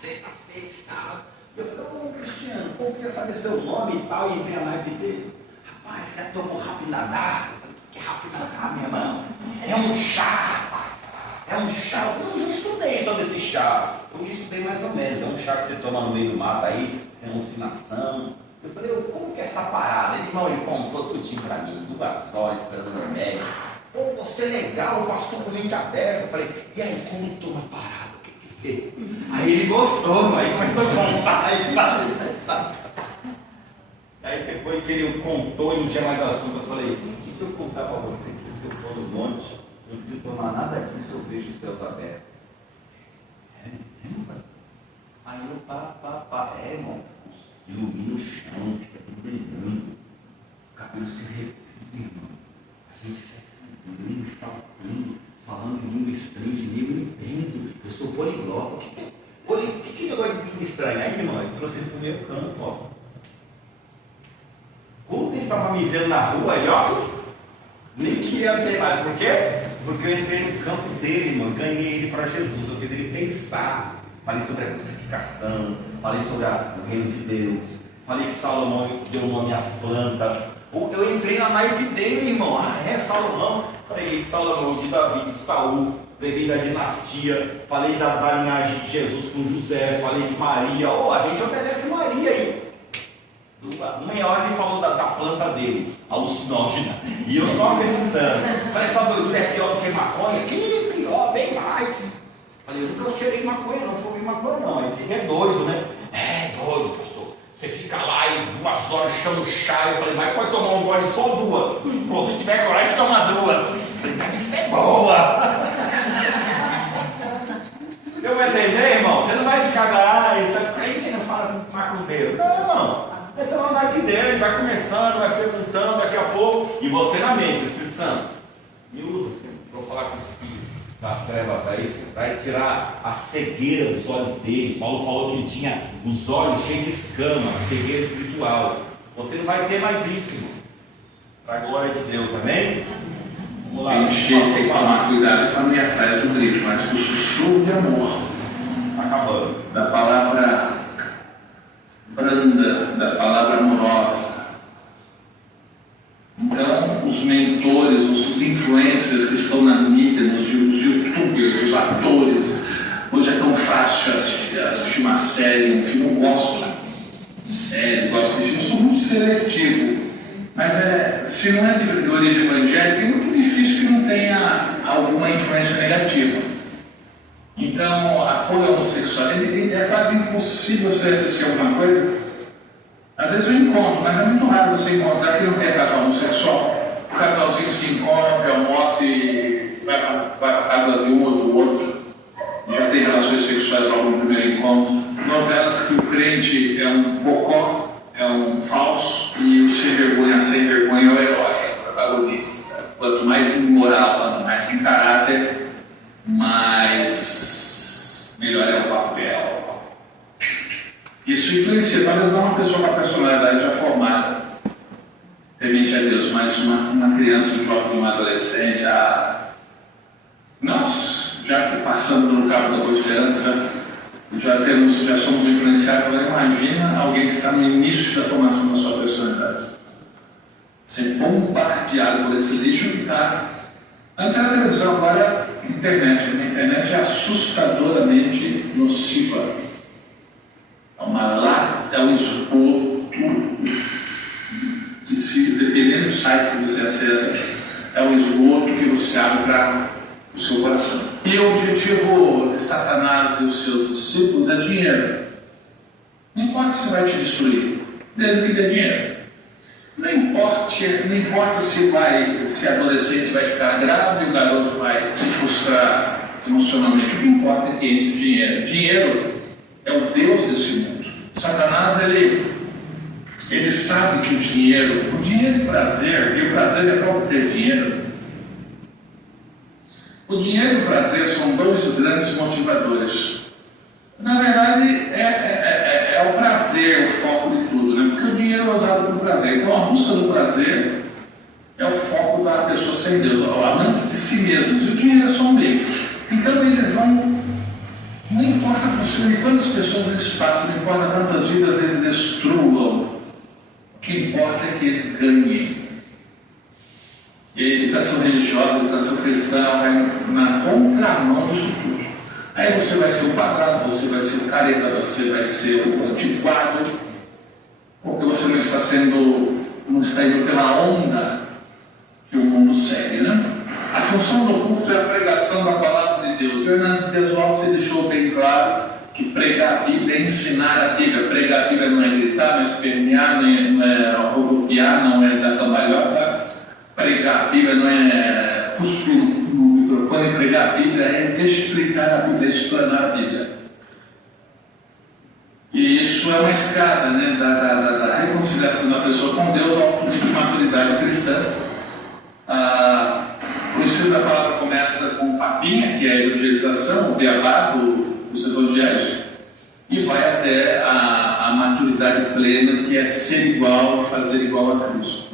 sexta-feira, sábado. Eu falei, Cristiano, eu queria saber seu nome e tal, e entrei na live dele. Rapaz, você tomou Rapinadar? Eu falei, o que é Rapinadar, meu irmão? É um chá, rapaz. É um chá. Eu já estudei sobre esse chá. Eu já estudei mais ou menos. É um chá que você toma no meio do mato aí, tem alucinação. Eu falei, como que é essa parada? Ele contou tudinho pra mim, 2 horas esperando o remédio. Você é legal, o pastor com mente aberta. Eu falei, e aí, como toma a parada? O que fez? Aí ele gostou, aí começou a contar, Aí depois que ele contou e não tinha mais assunto, eu falei, e se eu contar pra você que se eu for no monte, eu não preciso tomar nada disso, eu vejo os céus abertos. Aí eu, irmão, ilumina o chão, fica tudo brilhando, o cabelo se arrepia, irmão, a gente se arrepia, saltando, falando em língua estranha, de língua eu entendo, eu sou poliglota. O que negócio de língua estranha? Aí, irmão, ele trouxe ele para o meu campo, ó. Quando ele estava me vendo na rua, aí, ó, nem queria ver mais, por quê? Porque eu entrei no campo dele, irmão, ganhei ele para Jesus, eu fiz ele pensar. Falei sobre a crucificação, falei sobre o reino de Deus, falei que Salomão deu nome às plantas. Eu entrei na naipe dele, irmão. Salomão. Preguei de Salomão, de Davi, de Saul, preguei da dinastia, falei da linhagem de Jesus com José, falei de Maria. A gente obedece Maria aí. Meia hora ele falou da planta dele, alucinógena, e eu só perguntando. Falei, essa doidura é pior do que maconha? Que pior, bem mais. Falei, eu nunca cheirei maconha, não fumei maconha não. Ele disse que é doido, né? É doido, pastor. Você fica lá e 2 horas chama o chá. Eu falei, mas pode tomar um gole só 2. Se você tiver coragem, toma 2. Eu falei, mas isso é boa. Eu vou entender, irmão? Você não vai ficar, isso é crente, não fala com macumbeiro. Não. Entra lá na vida dele, vai começando, vai perguntando daqui a pouco. E você na mente, Espírito Santo, me usa, Senhor. Vou falar com esse filho das trevas para isso, para tirar a cegueira dos olhos dele. Paulo falou que ele tinha os olhos cheios de escama, cegueira espiritual. Você não vai ter mais isso, irmão. Para a glória de Deus, amém? Vamos lá. A gente tem que tomar cuidado com a minha faz do grito, mas do sussurro de amor. Acabando. Da palavra branda, da palavra amorosa. Então, os mentores, os influencers que estão na mídia, os youtubers, os atores, hoje é tão fácil assistir uma série, um filme. Eu gosto de série, gosto de filme, eu sou muito seletivo. Mas se não é de origem evangélica, é muito difícil que não tenha alguma influência negativa. Então, apoio ao homossexualismo, é quase impossível você assistir alguma coisa. Às vezes eu encontro, mas é muito raro você encontrar que não tem casal homossexual. O casalzinho se encontra, almoça e vai para a casa de um ou do outro. Já tem relações sexuais logo no primeiro encontro. Novelas que o crente é um bocó, é um falso, e o sem vergonha é o herói, é o protagonista. Quanto mais imoral, quanto mais sem caráter, mais melhor é o papel. Isso influencia, talvez não uma pessoa com a personalidade já formada, temente a Deus, mas uma criança, um jovem, um adolescente, nós, já que passamos pelo cabo da boa esperança, já somos influenciados, agora imagina alguém que está no início da formação da sua personalidade. Ser bombardeado por esse lixo que está... Antes era televisão, agora é internet. A internet é assustadoramente nociva. É uma lata, é um esgoto, dependendo do site que você acessa, é um esgoto que você abre para o seu coração. E o objetivo de Satanás e os seus discípulos é dinheiro. Não importa se vai te destruir, desde que dê dinheiro. Não importa se a adolescente vai ficar grávida e o garoto vai se frustrar emocionalmente. O que importa é que entre dinheiro. Dinheiro é o Deus desse mundo. Satanás, ele sabe que o dinheiro e prazer, e o prazer é para obter dinheiro. O dinheiro e o prazer são dois grandes motivadores. Na verdade, é o prazer o foco de tudo, né? Porque o dinheiro é usado para o prazer. Então, a busca do prazer é o foco da pessoa sem Deus, amantes de si mesmos. E o dinheiro é só um meio. Então, eles vão... Não importa quantas pessoas eles passam, não importa quantas vidas eles destruam, o que importa é que eles ganhem. E a educação religiosa, a educação cristã vai na contramão disso tudo. Aí você vai ser o quadrado, você vai ser o careta, você vai ser o antiquado, porque você não está indo pela onda que o mundo segue, né? A função do culto é a pregação da palavra de Deus. Hernandes Dias Lopes deixou bem claro que pregar a Bíblia é ensinar a Bíblia. Pregar a Bíblia não é gritar, não é espernear, não é rodopiar, não é dar cambalhota. Pregar a Bíblia não é cuspir no microfone. Pregar a Bíblia é explicar a Bíblia, explanar a Bíblia. E isso é uma escada, né, da reconciliação da pessoa com Deus ao nível de maturidade cristã. O ensino da palavra começa com papinha, que é a evangelização, o beabá dos evangelhos, e vai até a maturidade plena, que é ser igual, fazer igual a Cristo.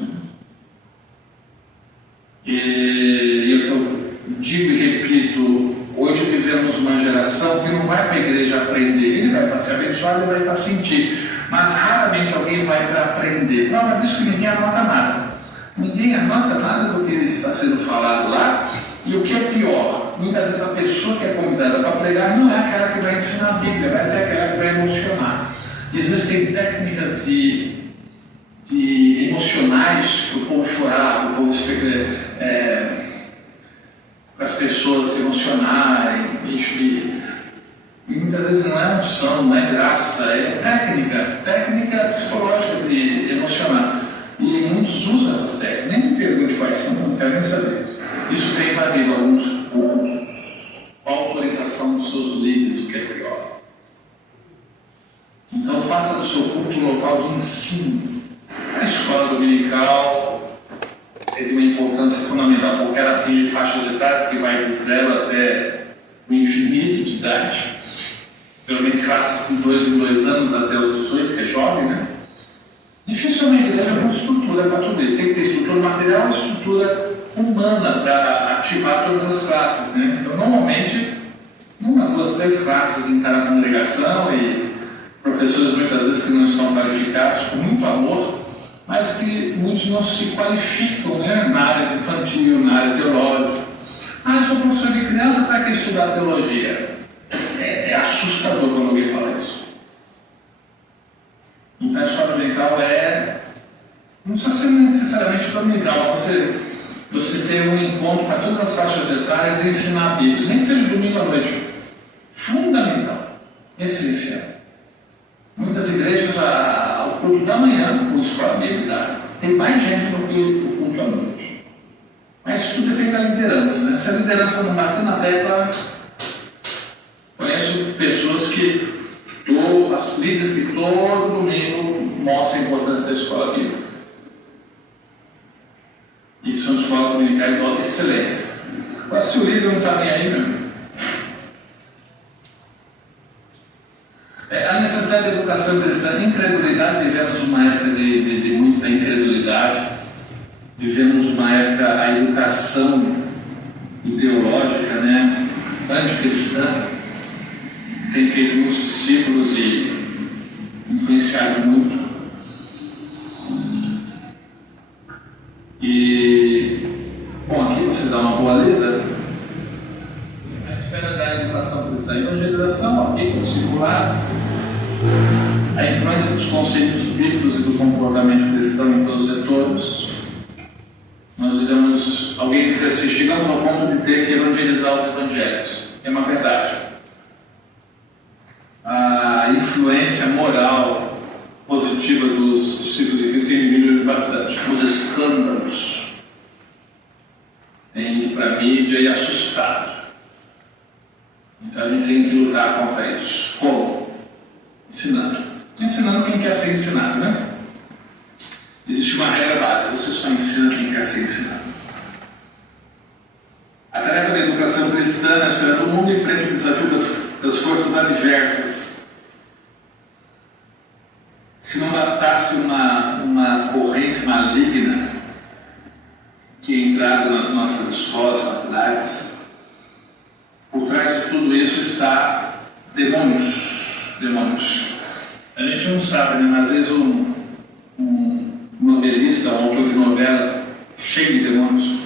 E eu digo e repito, hoje vivemos uma geração que não vai para a igreja aprender, ele vai para ser abençoado, ele vai para sentir, mas raramente alguém vai para aprender. Prova disso que ninguém anota nada. Ninguém anota nada do que está sendo falado lá, e o que é pior, muitas vezes a pessoa que é convidada para pregar não é aquela que vai ensinar a Bíblia, mas é aquela que vai emocionar. Existem técnicas emocionais para o povo chorar, para o povo para as pessoas se emocionarem, e muitas vezes não é unção, não é graça, é técnica psicológica de emocionar. E muitos usam essas técnicas, nem me pergunte quais são, não quero nem saber. Isso tem invadido alguns cultos, com a autorização dos seus líderes, o que é pior. Então faça do seu culto um local de ensino. A escola dominical teve uma importância fundamental, porque ela atinge faixas etárias que vai de 0 até o infinito de idade. Pelo menos classes de 2 em 2 anos até os 18, que é jovem, né? Dificilmente deve haver uma estrutura para tudo isso. Tem que ter estrutura material e estrutura humana para ativar todas as classes, né? Então, normalmente, 1, 2, 3 classes em cada congregação, e professores muitas vezes que não estão qualificados, com muito amor, mas que muitos não se qualificam, né? Na área infantil, na área teológica. Eu sou professor de criança, para que estudar teologia? É assustador quando alguém fala isso. Então a escola dominical não precisa ser necessariamente dominical, você ter um encontro para todas as faixas etárias e ensinar a Bíblia, nem que seja domingo à noite. Fundamental, essencial. Muitas igrejas, ao culto da manhã, com escola bíblica, tem mais gente do que o culto à noite. Mas tudo depende da liderança, né? Se a liderança não bater na tecla, conheço pessoas as líderes que todo domingo mostram a importância da escola bíblica. E são escolas dominicais de excelência. Mas se o líder não está nem aí, meu, a necessidade da educação cristã, incredulidade, vivemos uma época de muita incredulidade, vivemos uma época, a educação ideológica, né, anticristã, tem feito muitos discípulos e influenciado muito. E, bom, aqui você dá uma boa lida. A esfera da educação cristã e evangelização, aqui, discipular, a influência dos conceitos bíblicos e do comportamento cristão em todos os setores. Nós iremos, alguém dizer assim, chegamos ao ponto de ter que evangelizar os evangelhos. É uma verdade. A influência moral positiva dos discípulos de Cristo tem diminuído bastante. Os escândalos têm ido para a mídia e assustado. Então a gente tem que lutar contra isso. Como? Ensinando. Ensinando quem quer ser ensinado, né? Existe uma regra básica, você só ensina quem quer ser ensinado. A tarefa da educação cristã na esfera do mundo enfrenta o desafio das forças adversas. Se não bastasse uma corrente maligna que é entrada nas nossas escolas, faculdades, por trás de tudo isso está demônios. A gente não sabe, né? Às vezes um novelista, um autor de novela cheio de demônios,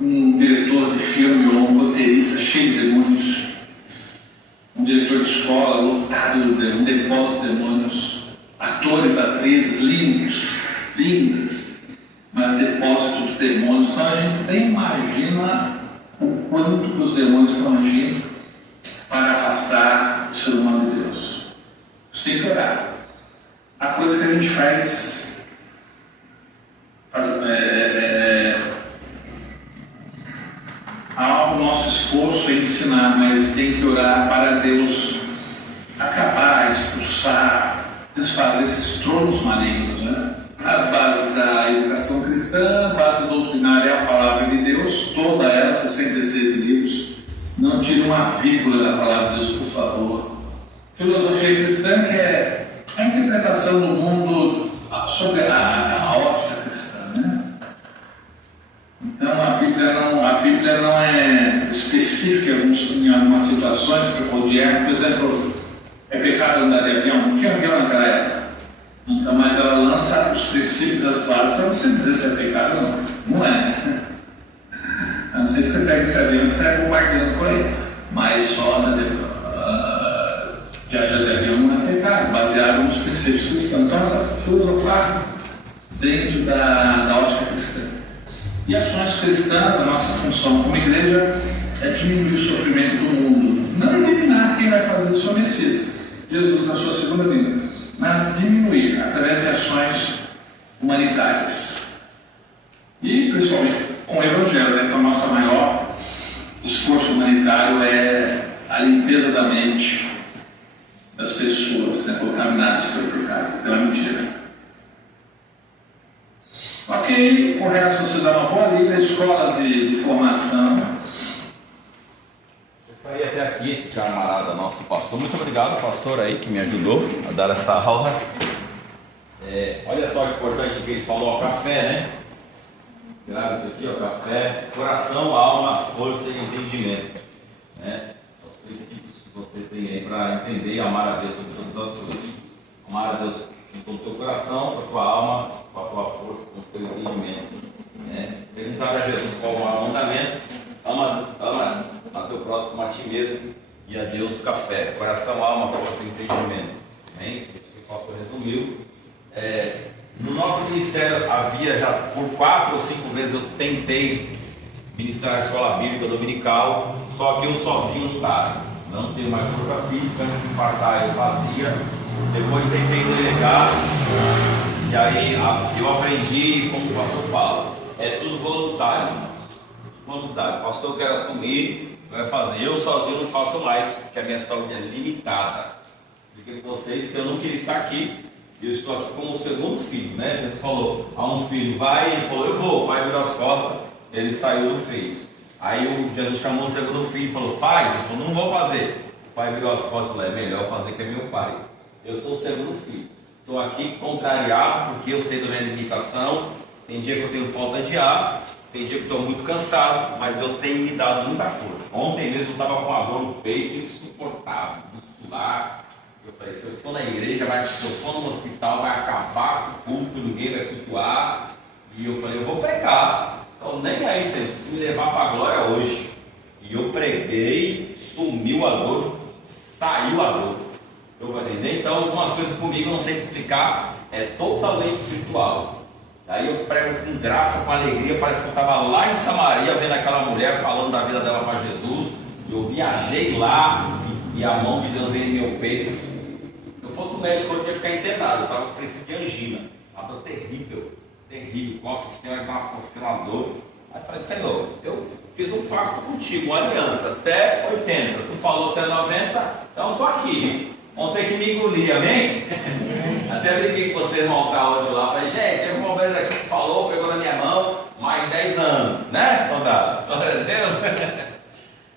um diretor de filme ou um roteirista cheio de demônios, um diretor de escola lotado de um depósito de demônios, atores, atrizes lindas, mas depósito de demônios. Então a gente nem imagina o quanto que os demônios estão agindo para afastar o ser humano de Deus. Você tem que orar. A coisa que a gente faz há o nosso esforço em ensinar, mas tem que orar para Deus acabar, expulsar, desfazer esses tronos malignos, né? As bases da educação cristã, a base doutrinária é a palavra de Deus, toda ela, 66 livros, não tire uma vírgula da palavra de Deus, por favor. Filosofia cristã, que é a interpretação do mundo sobre a ótica cristã, né? Então a Bíblia não é específica em algumas situações que pode por exemplo, é pecado andar de avião? Não tinha avião naquela época. Então, mas ela lança os princípios, as bases para você dizer se é pecado ou não. Não é. A não ser que você pegue esse avião e saia bombardeando por aí. Mas só viajar de avião não é pecado, baseado nos princípios cristãos. Então, essa filosofar dentro da ótica cristã. E ações cristãs, a nossa função como igreja é diminuir o sofrimento do mundo. Não eliminar quem vai fazer o seu Messias, Jesus na sua segunda vinda, mas diminuir através de ações humanitárias. E principalmente com o Evangelho, né? Então, o nosso maior esforço humanitário é a limpeza da mente das pessoas, né, contaminadas pelo pecado, pela mentira. Ok, o resto você dá uma boa lida, escolas de formação. Eu saí até aqui, esse camarada nosso pastor. Muito obrigado, pastor, aí que me ajudou a dar essa aula. Olha só que importante que ele falou, ó, café, né? Grava isso aqui, ó, café, coração, alma, força e entendimento, né? Os princípios que você tem aí para entender e amar a Deus sobre todas as coisas. Amar a Deus com o teu coração, com a tua alma, com a tua força, com o teu entendimento, né? Perguntar a Jesus qual é o maior mandamento: ama a teu próximo como a ti mesmo, e a Deus café, coração, alma, força e entendimento. Amém? Isso que o pastor resumiu. No nosso ministério havia já por 4 ou 5 vezes eu tentei ministrar a escola bíblica dominical, só que eu sozinho não dava. Não tenho mais força física, antes de infartar eu fazia, depois tentei delegar, e aí eu aprendi, como o pastor fala, é tudo voluntário, irmãos. Voluntário. O pastor quer assumir, vai fazer. Eu sozinho não faço mais, porque a minha saúde é limitada. Expliquei para vocês que eu não queria estar aqui. Eu estou aqui como o segundo filho, né? Jesus falou a um filho, vai, ele falou, eu vou, vai virar as costas, ele saiu e não fez. Aí Jesus chamou o segundo filho e falou, faz, ele falou, não vou fazer. O pai virou as costas e falou, é melhor fazer que é meu pai. Eu sou o segundo filho. Estou aqui contrariar, porque eu sei da minha limitação, tem dia que eu tenho falta de ar, Tem dia que estou muito cansado, mas Deus tem me dado muita força. Ontem mesmo eu estava com uma dor no peito insuportável, muscular. Eu falei, se eu estou na igreja, se eu for no hospital, vai acabar com o culto, ninguém vai cultuar. E eu falei, eu vou pregar. Então nem aí, Senhor, se me levar para a glória hoje. E eu preguei, sumiu a dor, saiu a dor. Eu falei, então algumas coisas comigo eu não sei te explicar, é totalmente espiritual. Aí eu prego com graça, com alegria, parece que eu estava lá em Samaria vendo aquela mulher falando da vida dela para Jesus. Eu viajei lá e a mão de Deus veio em meu peito. Se eu fosse o médico, eu ia ficar internado, eu estava com princípio de angina, uma dor terrível, terrível. Nossa Senhora, uma dor. Aí eu falei, Senhor, eu fiz um pacto contigo, uma aliança, até 80, tu falou até 90, então estou aqui. Vão ter que me engolir, amém? Até brinquei com vocês no altar hoje lá. Falei, gente, teve um bombeiro aqui que falou, pegou na minha mão, mais 10 anos, né, soldado? Glória a Deus.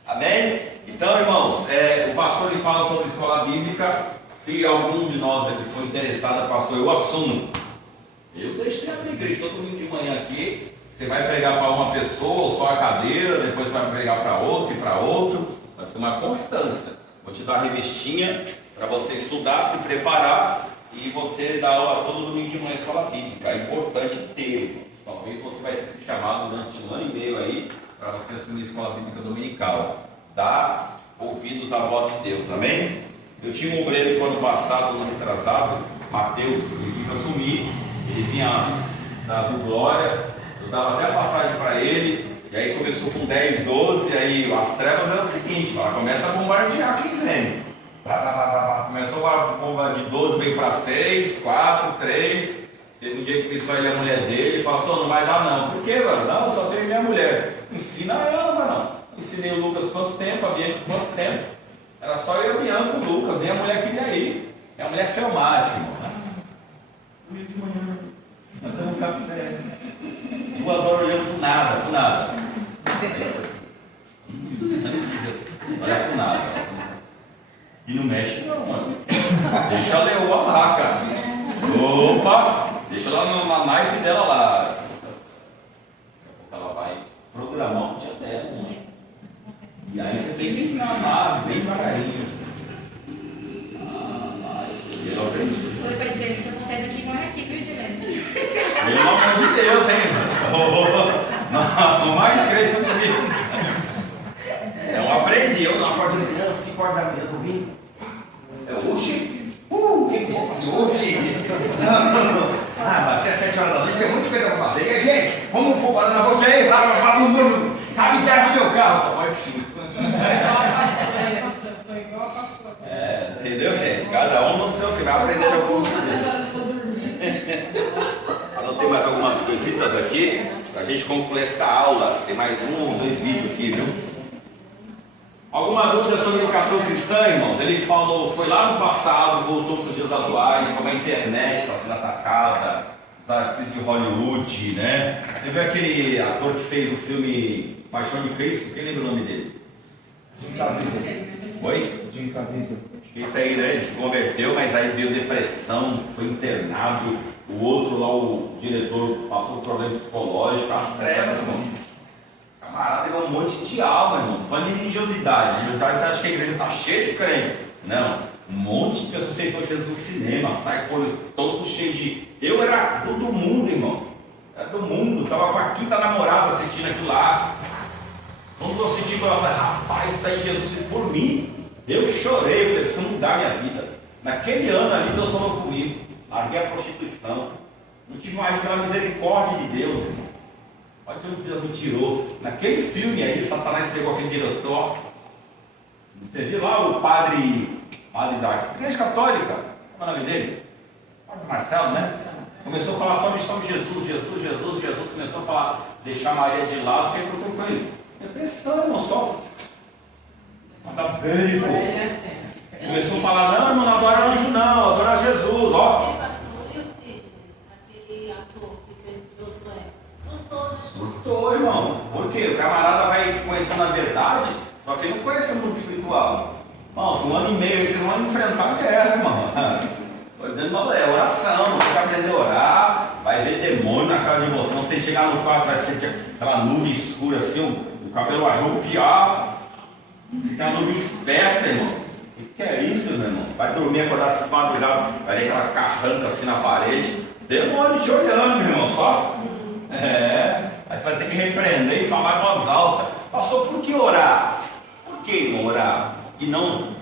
Amém? Então, irmãos, o pastor ele fala sobre escola bíblica. Se algum de nós aqui for interessado, pastor, eu assumo. Eu deixei a minha igreja todo domingo de manhã aqui. Você vai pregar para uma pessoa, ou só a cadeira, depois você vai pregar para outro e para outro. Vai ser uma constância. Vou te dar a revistinha para você estudar, se preparar e você dar aula todo domingo de manhã em escola bíblica. É importante ter. Talvez você vai ter se chamado durante 1 ano e meio aí para você assumir a escola bíblica dominical. Dá ouvidos à voz de Deus, amém? Eu tinha um obreiro ano passado, no ano retrasado, Mateus, ele quis assumir, ele vinha do Glória, eu dava até a passagem para ele, e aí começou com 10, 12, aí as trevas eram o seguinte, ela começa a bombardear quem vem. Começou a bomba de 12, veio para 6, 4, 3. Teve um dia que começou ele a mulher dele, pastor, não vai dar não. Por quê, mano? Não, só tenho minha mulher. Ensina ela, mano. Ensinei o Lucas quanto tempo, a Bianca quanto tempo. Era só eu, a Bianca, o Lucas, nem a mulher que veio aí. É a mulher filmagem, irmão. Domingo de manhã, nós temos um café. 2 horas olhando pro nada, pro nada. Olha pro nada. E não mexe não, mano. Deixa a leoa lá, cara. Opa! Deixa ela na naipe dela lá. Ela vai programar o dia dela, mano. E aí você tem que ir na nave, bem devagarinho. Eu aprendi. Foi para dizer que acontece aqui, não é aqui, viu, Juliana? Pelo amor de Deus, hein? Não mais creio comigo. Eu aprendi, eu não acordo de manhã, 5 horas da manhã, domingo. Hoje? O que eu vou fazer hoje? Até 7 horas da noite tem muita coisa para fazer. E aí, gente, vamos pôr para na volta aí, para o mundo. Cabe 10 no meu carro, só pode 5. Entendeu, gente? Cada um no seu, você vai aprender de algum Anotei mais algumas coisitas aqui, para a gente concluir esta aula. Tem mais 1 ou 2 vídeos aqui, viu? Alguma dúvida sobre educação cristã, irmãos? Ele falou, foi lá no passado, voltou para os dias atuais, como a internet está sendo atacada, os artistas de Hollywood, né? Você viu aquele ator que fez o filme Paixão de Cristo? Quem lembra o nome dele? Jim Caviezel. Oi? Jim Caviezel. Isso aí, né? Ele se converteu, mas aí veio depressão, foi internado. O outro lá, o diretor, passou por problemas psicológicos, as trevas, irmão. Camarada, deu um monte de alma, irmão. Falando de religiosidade. Religiosidade, você acha que a igreja está cheia de crente? Não. Um monte de pessoas aceitou Jesus no cinema, sai todo cheio de. Eu era do mundo, irmão. Era do mundo. Tava com a 5ª namorada assistindo aquilo lá. Quando eu senti que ela falou, rapaz, isso aí Jesus fez por mim. Eu chorei, eu falei, preciso mudar a minha vida. Naquele ano ali, Deus falou comigo. Larguei a prostituição. Não tive mais pela misericórdia de Deus, irmão. Olha que Deus me tirou. Naquele filme aí, Satanás pegou aquele diretor. Você viu lá o padre da Igreja Católica? Qual é o nome dele? Padre Marcelo, né? Começou a falar só sobre Jesus. Começou a falar, deixar Maria de lado. O que aconteceu com ele? Depressão, irmão, só. Manda bem, pô. Começou a falar, não adora anjo não, adora Jesus, ó. Surtou, irmão. Por quê? O camarada vai conhecendo a verdade, só que ele não conhece o mundo espiritual. Irmão, 1 ano e meio aí vocês vão enfrentar a guerra, irmão. Estou dizendo, não, é oração, você vai aprender a orar, vai vai ver demônio na casa de você. Você tem que chegar no quarto, vai ser aquela nuvem escura assim, o cabelo vai arrupiar, fica uma nuvem espessa, irmão. O que é isso, meu irmão? Vai dormir, acordar assim, madrugada, vai ver aquela carranca assim na parede, demônio te olhando, meu irmão, só. Aí você vai ter que repreender e falar em voz alta. Pastor, por que orar? Por que, irmão, orar? E não...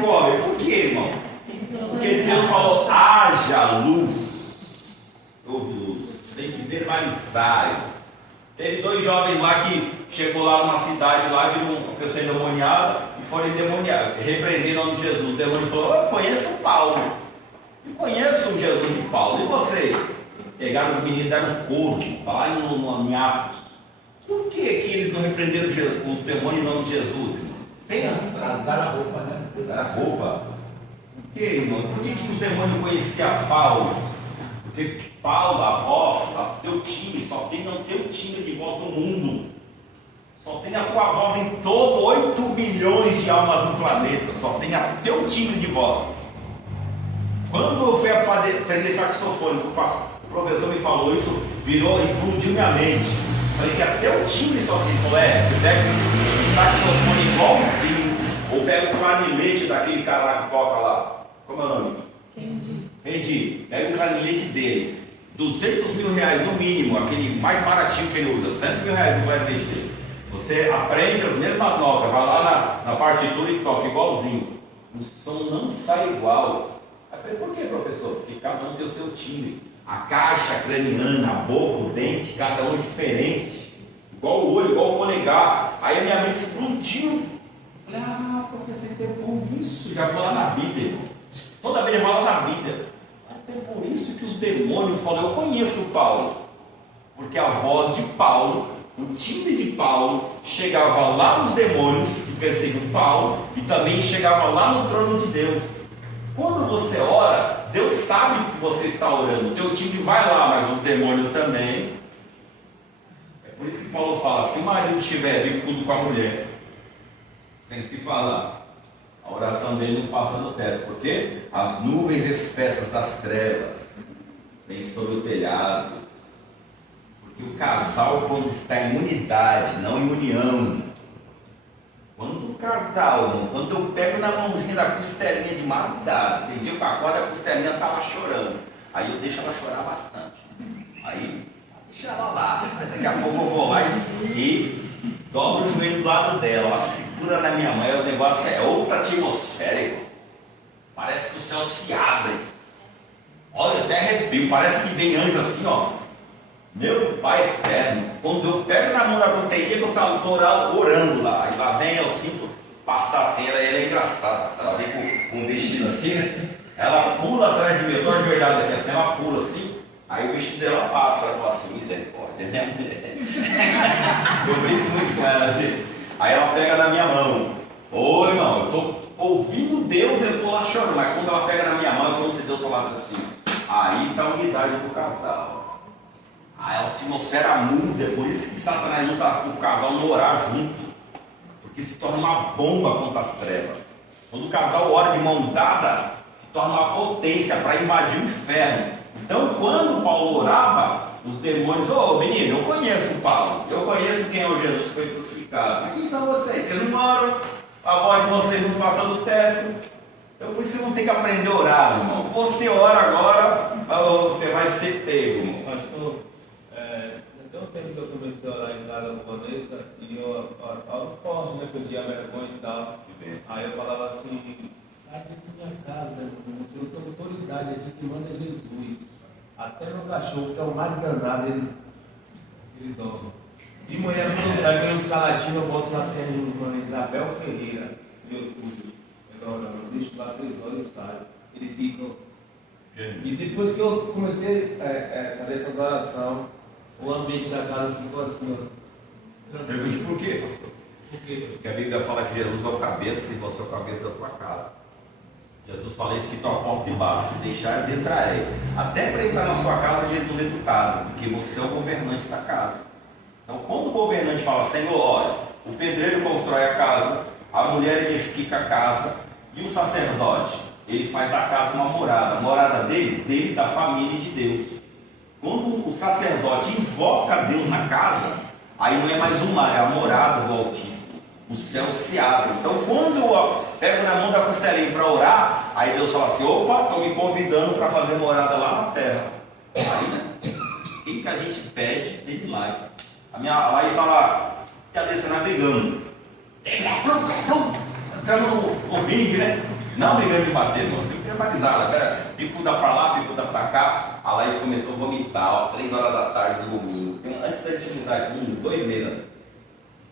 Corre. Por que, irmão? Porque Deus falou, haja luz. Houve luz. Tem que verbalizar. Teve 2 jovens lá que chegou lá numa cidade lá, viram uma pessoa endemoniada e foram endemoniados. Repreender em nome de Jesus. O demônio falou, eu conheço o Paulo. Eu conheço o Jesus de Paulo. E vocês? Pegaram os meninos e deram couro, lá em Atos. Por que eles não repreenderam os demônios em nome de Jesus, irmão? Pensa. Rasgaram a roupa, né? Rasgaram a roupa. Por que, irmão? Por que os demônios conheciam Paulo? Porque Paulo, a voz, teu time, só tem não teu time de voz no mundo. Só tem a tua voz em todo 8 bilhões de almas no planeta. Só tem a teu time de voz. Quando eu fui aprender saxofone, o professor me falou isso, explodiu minha mente. Falei que até o timbre só tem. Ele falou, você pega um saxofone igualzinho, ou pega o clarinete daquele cara lá que toca lá. Como é o nome? Rendi. Pega o clarinete dele. 200 mil reais no mínimo, aquele mais baratinho que ele usa. 200 mil reais no clarinete dele. Você aprende as mesmas notas, vai lá na partitura e toca igualzinho. O som não sai igual. Aí eu falei, por que, professor? Porque cada um tem o seu timbre. A caixa craniana, a boca, o dente, cada um é diferente. Igual o olho, igual o polegar. Aí a minha mente explodiu. Falei, professor, então é por isso. Já vou lá na Bíblia, irmão. Toda vez eu vou lá na Bíblia. Até por isso que os demônios falam, eu conheço o Paulo. Porque a voz de Paulo, o timbre de Paulo, chegava lá nos demônios que perseguiam Paulo e também chegava lá no trono de Deus. Quando você ora, Deus sabe que você está orando. O teu time vai lá, mas os demônios também. É por isso que Paulo fala, se o marido estiver vinculado com a mulher, sem se falar, a oração dele não passa no teto. Porque as nuvens espessas das trevas vêm sobre o telhado. Porque o casal, quando está em unidade, não em união, quando o casal, quando eu pego na mãozinha da costelinha de madrugada, tem dia que eu acordo, a costelinha estava chorando. Aí eu deixo ela chorar bastante. Aí, deixa ela lá. Daqui a pouco eu vou lá e dobro o joelho do lado dela. Ela segura na minha mão. O negócio é outra atmosfera, irmão. Parece que o céu se abre. Olha, eu até arrepio. Parece que vem anjos assim, ó. Meu Pai eterno, quando eu pego na mão da costelinha que eu estou orando lá, aí lá vem, eu sinto passar assim, ela é engraçada, ela vem com um vestido assim, né? Ela pula atrás de mim, eu estou ajoelhado aqui assim, ela pula assim, aí o vestido dela passa, ela fala assim, misericórdia, né? Eu brinco muito com ela, gente. Aí ela pega na minha mão, ô irmão, eu estou ouvindo Deus, eu estou lá chorando, mas quando ela pega na minha mão, é como se Deus falasse assim, aí está a unidade do casal. A atmosfera muda, é por isso que Satanás não está com o casal não orar junto, porque se torna uma bomba contra as trevas. Quando o casal ora de mão dada, se torna uma potência para invadir o inferno. Então, quando Paulo orava, os demônios, menino, eu conheço o Paulo, eu conheço quem é o Jesus que foi crucificado. Mas quem são vocês? Vocês não oram, a voz de vocês não passa do teto. Então, por isso você não tem que aprender a orar, irmão. Você ora agora, você vai ser pego, irmão. Pastor, até um tempo que eu comecei a orar em casa com a Vanessa, e eu orava forte, né, que eu tinha vergonha e tal. Aí eu falava assim, sai da minha casa, né, você não tem autoridade aqui, que manda é Jesus. Até meu cachorro, que é o mais danado, ele dorme. De manhã, quando sai, quando eu ficar latindo, eu boto na perna de uma Isabel Ferreira, no YouTube. Eu deixo lá 3 horas e saio. Ele fica. E depois que eu comecei a fazer essas orações, o ambiente da casa ficou assim, ó. Pergunte por quê, pastor? Por quê? Porque a Bíblia fala que Jesus é o cabeça e você é o cabeça da tua casa. Jesus fala isso que tua porta de baixo, se deixar, eu entrarei. Até para entrar na sua casa, Jesus é educado, porque você é o governante da casa. Então, quando o governante fala, Senhor, olha, o pedreiro constrói a casa, a mulher edifica a casa, E o sacerdote, ele faz da casa uma morada. A morada dele, da família de Deus. Quando o sacerdote invoca Deus na casa, aí não é mais um lar, é a morada do Altíssimo. O céu se abre. Então, quando eu pego na mão da costelinha para orar, aí Deus fala assim: opa, estou me convidando para fazer morada lá na terra. Aí, o que a gente pede de milagre? A minha Laís estava descendo brigando. Entramos no ringue, né? Não brigando de bater, não. Tem que verbalizar. Ela era picuda para lá, picuda para cá. A Laís começou a vomitar, 3 horas da tarde no domingo. Antes da gente mudar aqui, 2 meses.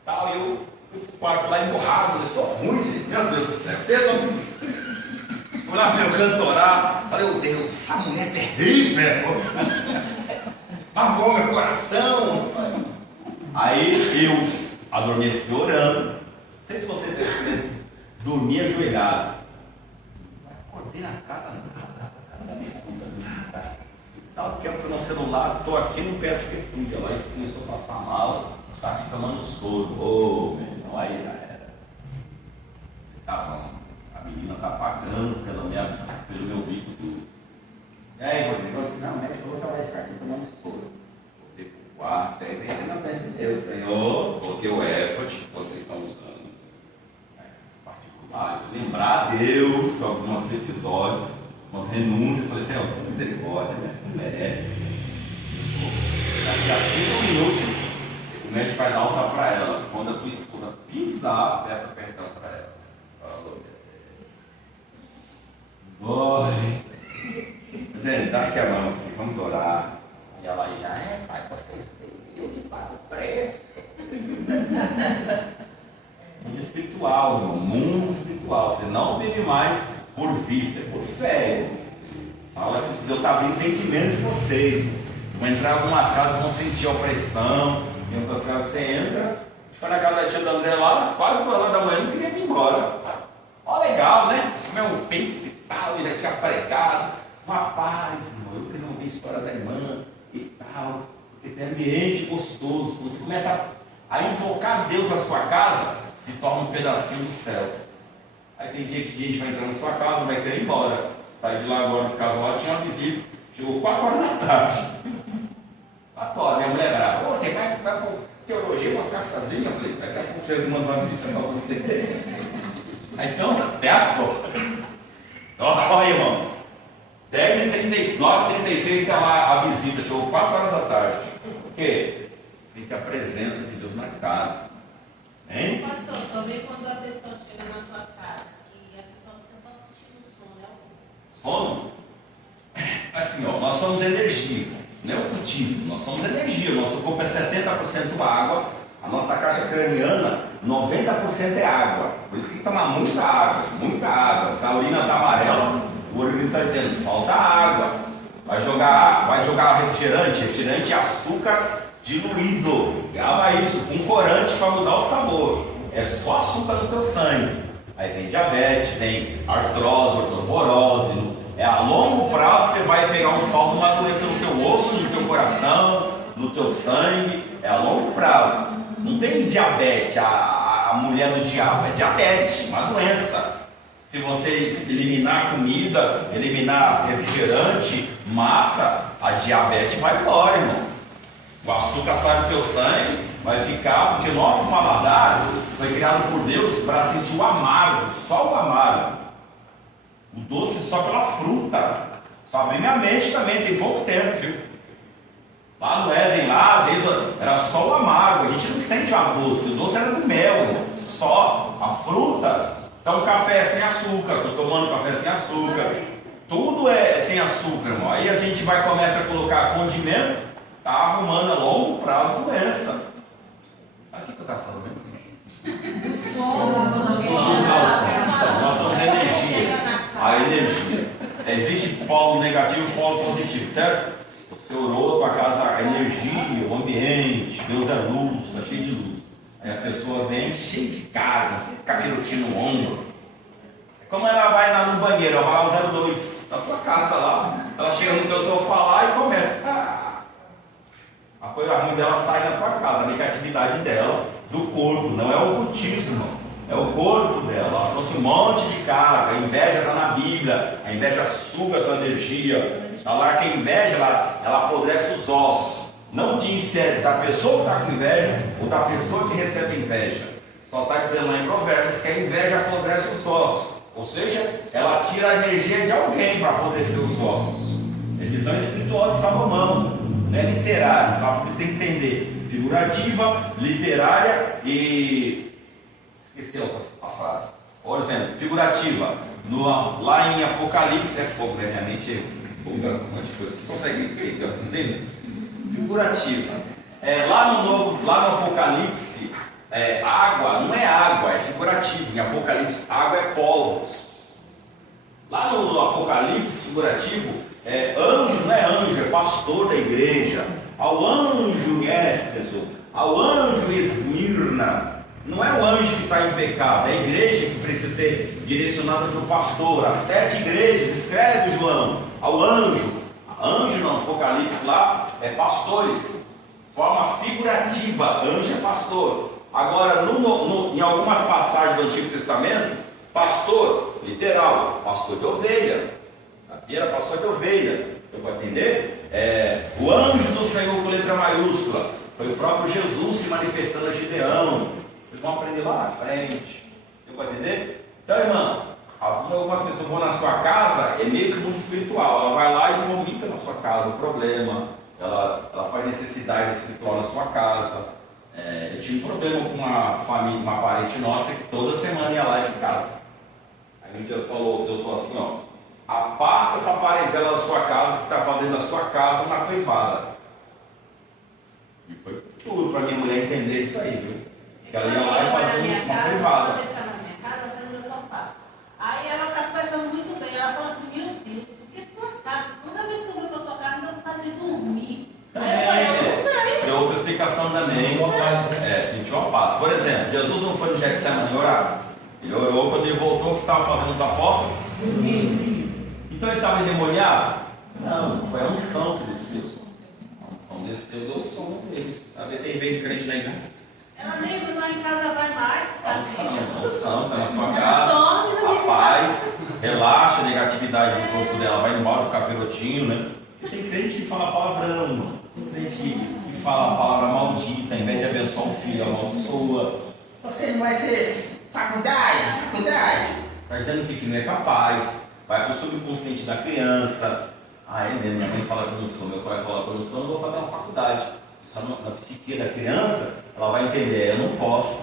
Tal, e eu o quarto lá emborrado, eu sou ruim, gente. Meu Deus do céu. Fui lá meu canto orar. Falei, meu Deus, essa mulher é terrível. Marcou meu coração. Aí eu adormeci orando. Não sei se você tem experiência. Dormi ajoelhado. Acordei na casa, nada. Tal, quero no celular, estou aqui no PSP. Lá e começou a passar mal. Está aqui tomando soro. Ô, meu irmão, aí já era. A menina está pagando pelo meu bico. E aí, Rodrigo, eu disse, não, mas eu vou ficar aqui tomando soro. Voltei para o quarto, aí vem na frente de Deus, Senhor, porque o effort que vocês estão usando particular, lembrar a Deus de alguns episódios, umas renúncias, falei, Senhor, tem misericórdia, minha filha merece. Daqui a 5 minutos, o médico vai dar alta para ela. Quando a tua esposa pisar, peça perdão para ela. Glória. Gente, dá aqui a mão aqui, vamos orar. E ela já pai, vocês têm que pagar o preço. Mundo espiritual, irmão, mundo espiritual. Você não vive mais por vista, é por fé. Fala assim, Deus está abrindo entendimento de vocês. Vão entrar em algumas casas, vão sentir opressão. Em outras casas você entra, foi na casa da tia da André lá, quase 4 horas da manhã, não queria vir embora. Ó, legal, né? Comer um pix e tal, e já tinha pregado. Rapaz, irmão, eu que não vi a história da irmã e tal. Porque tem ambiente gostoso. Quando você começa a invocar Deus na sua casa, se torna um pedacinho do céu. Aí tem dia que a gente vai entrar na sua casa, vai querer ir embora. Sai de lá agora do cavalo, tinha uma visita. Chegou 4 horas da tarde. 4 horas, minha mulher brava. Você vai para teologia, vou ficar sozinha? Eu falei, daqui a pouco Jesus manda uma visita para você. Aí então, teatro. Olha, irmão. 10h36, 9h36 está lá a visita. Chegou 4 horas da tarde. Por quê? Sente a presença de Deus na casa. Hein? Pastor, também quando a pessoa chega na sua casa e a pessoa fica só sentindo sono, né? Sono? Assim, ó, nós somos energia, não é ocultismo, nós somos energia, o nosso corpo é 70% água, a nossa caixa craniana, 90% é água, por isso tem que tomar muita água, muita água. Se a urina está amarela, o organismo está dizendo, falta água, vai jogar refrigerante é açúcar diluído, grava isso, com corante para mudar o sabor, é só açúcar no teu sangue. Aí tem diabetes, tem artrose, osteoporose. A longo prazo você vai pegar um salto, uma doença no teu osso, no teu coração, no teu sangue. É a longo prazo. Não tem diabetes, a mulher do diabo, é diabetes, uma doença. Se você eliminar comida, eliminar refrigerante, massa, a diabetes vai embora, irmão. O açúcar sai do teu sangue, vai ficar, porque o nosso paladar foi criado por Deus para sentir o amargo, só o amargo. O doce só pela fruta. Só abri minha mente também, tem pouco tempo, viu? Lá no Éden, era só o amargo, a gente não sente o doce, o doce era do mel, irmão. Só a fruta. Então café é sem açúcar, estou tomando café sem açúcar. Tudo é sem açúcar, irmão. Aí a gente começa a colocar condimento, está arrumando a longo prazo doença. Sabe o que eu estava falando mesmo? Nós somos energia. A energia. Existe polo negativo e polo positivo, certo? Você orou, tua casa, a energia, o ambiente, Deus é luz, está cheio de luz. Aí a pessoa vem cheia de carga, capirotinho no ombro. Como ela vai lá no banheiro, ela vai ao 02, da tua casa lá, ela chega no teu sofá lá e começa. A coisa ruim dela sai da tua casa, a negatividade dela, do corpo, não é o ocultismo, irmão. É o corpo dela. Ela trouxe um monte de carga. A inveja está na Bíblia. A inveja suga a tua energia. Está lá que a inveja, ela apodrece os ossos. Não diz se é da pessoa que está com inveja ou da pessoa que recebe inveja. Só está dizendo lá em Provérbios que a inveja apodrece os ossos. Ou seja, ela tira a energia de alguém para apodrecer os ossos. É visão espiritual de Salomão. Não é literário, tá? Você tem que entender. Figurativa, literária e... Esqueci a frase. Por exemplo, figurativa. Lá em Apocalipse, é fogo, né? Minha mente usa um monte de coisa. Vocês conseguem ver? Vocês entendem? Figurativa. Lá no Apocalipse, água não é água, é figurativo. Em Apocalipse, água é povos. Lá no Apocalipse, figurativo, anjo não é anjo, é pastor da igreja. Ao anjo em Éfeso, ao anjo em Esmirna, não é o anjo que está em pecado, é a igreja que precisa ser direcionada para o pastor. As 7 igrejas, escreve João, ao anjo. Anjo no Apocalipse lá é pastores, forma figurativa, anjo é pastor. Agora, em algumas passagens do Antigo Testamento, pastor, literal, pastor de ovelha. Aqui era pastor de ovelha. Deu para entender? O anjo do Senhor com letra maiúscula foi o próprio Jesus se manifestando a Gideão. Vocês vão aprender lá na frente. Deu para entender? Então, irmão, algumas pessoas vão na sua casa, é meio que mundo espiritual. Ela vai lá e vomita na sua casa o problema. Ela faz necessidade espiritual na sua casa. Eu tinha um problema com uma parente nossa que toda semana ia lá e ficava. Aí Deus falou assim, ó, aparta essa parentela da sua casa que está fazendo a sua casa na privada. E foi tudo para minha mulher entender isso aí, viu? Que ela ia lá e fazia uma privada. Aí ela está conversando muito bem, ela falou assim, meu Deus, por que tua casa, toda vez que eu vou para tua casa, não dá vontade de dormir? Aí eu falei, eu não sei. Tem outra explicação também. Sentiu a paz. Por exemplo, Jesus não foi no Getsemane orar? Ele orou quando ele voltou, o que estava fazendo os apóstolos? Então ele estava endemoniado? Não, foi a unção que desceu. A unção desceu do sono deles. Tem veio crente na igreja. Ela nem lá em casa vai mais, por causa disso. A unção está na sua casa. A paz, relaxa a negatividade do corpo dela, vai embora, ficar perotinho, né? Tem crente que fala palavrão, mano. Tem crente que fala a palavra maldita, ao invés de abençoar um filho, amaldiçoa. Você não vai ser faculdade. Está dizendo que não é capaz. Vai para o subconsciente da criança. É mesmo, minha mãe fala que eu não sou, meu pai fala que eu não sou, eu não vou fazer uma faculdade. Só na psique da criança, ela vai entender, eu não posso.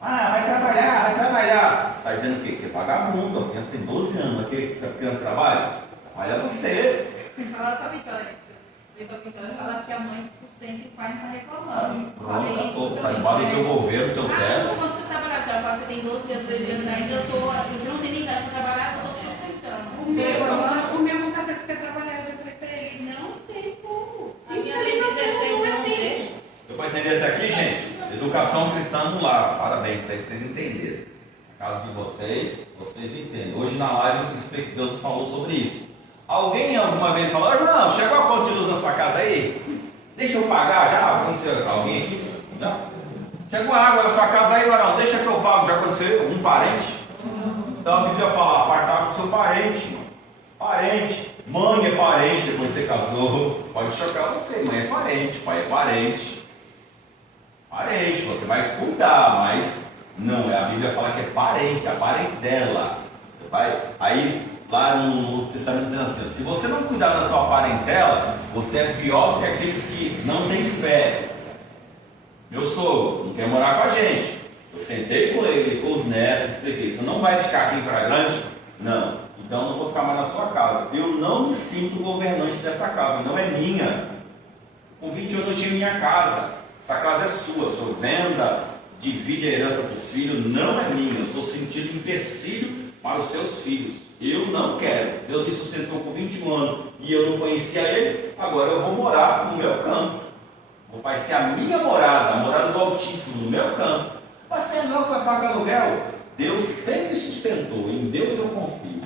Vai trabalhar. Está dizendo o quê? Que é vagabundo, a criança tem 12 anos, a criança trabalha? Olha você. Fala para a Vitória, fala que a mãe que sustenta e o pai não está reclamando. Pronto, está embaixo do teu governo, do teu teto. Quando você trabalhar, ela fala, você tem 12 anos, 13 anos ainda, você não tem nem idade para trabalhar, eu estou sustentando. O meu nunca quer trabalhar, eu falei para ele, não tem como. A minha tem 16 anos, não deixa. Deu para entender até aqui, gente? Educação cristã no lar. Parabéns, isso aí vocês entenderam. No caso de vocês entendem. Hoje na live Deus falou sobre isso. Alguém alguma vez falou, irmão, chegou a conta de luz na sua casa aí? Deixa eu pagar, já aconteceu? Alguém aqui? Não? Chegou a água na sua casa aí, Varão, deixa que eu pago, já aconteceu? Um parente? Então a Bíblia fala, apartar com seu parente, irmão. Parente, mãe é parente, depois você casou, pode chocar você, mãe é parente, pai é parente. Parente, você vai cuidar, mas não, a Bíblia fala que é parente, a parentela. Aí, lá no Testamento dizendo assim, se você não cuidar da tua parentela, você é pior do que aqueles que não têm fé. Meu sogro não quer morar com a gente. Eu sentei com ele, com os netos, expliquei, você não vai ficar aqui em Praia Grande? Não. Então eu não vou ficar mais na sua casa. Eu não me sinto governante dessa casa, não é minha. Com 20 anos eu tinha minha casa. Essa casa é sua, sua venda, divide a herança para os filhos, não é minha. Eu sou sentido empecilho para os seus filhos. Eu não quero. Deus me sustentou com 21 anos e eu não conhecia ele, agora eu vou morar no meu campo. Vai ser a minha morada, a morada do Altíssimo, no meu campo. Mas você não vai pagar aluguel? Deus sempre sustentou, em Deus eu confio.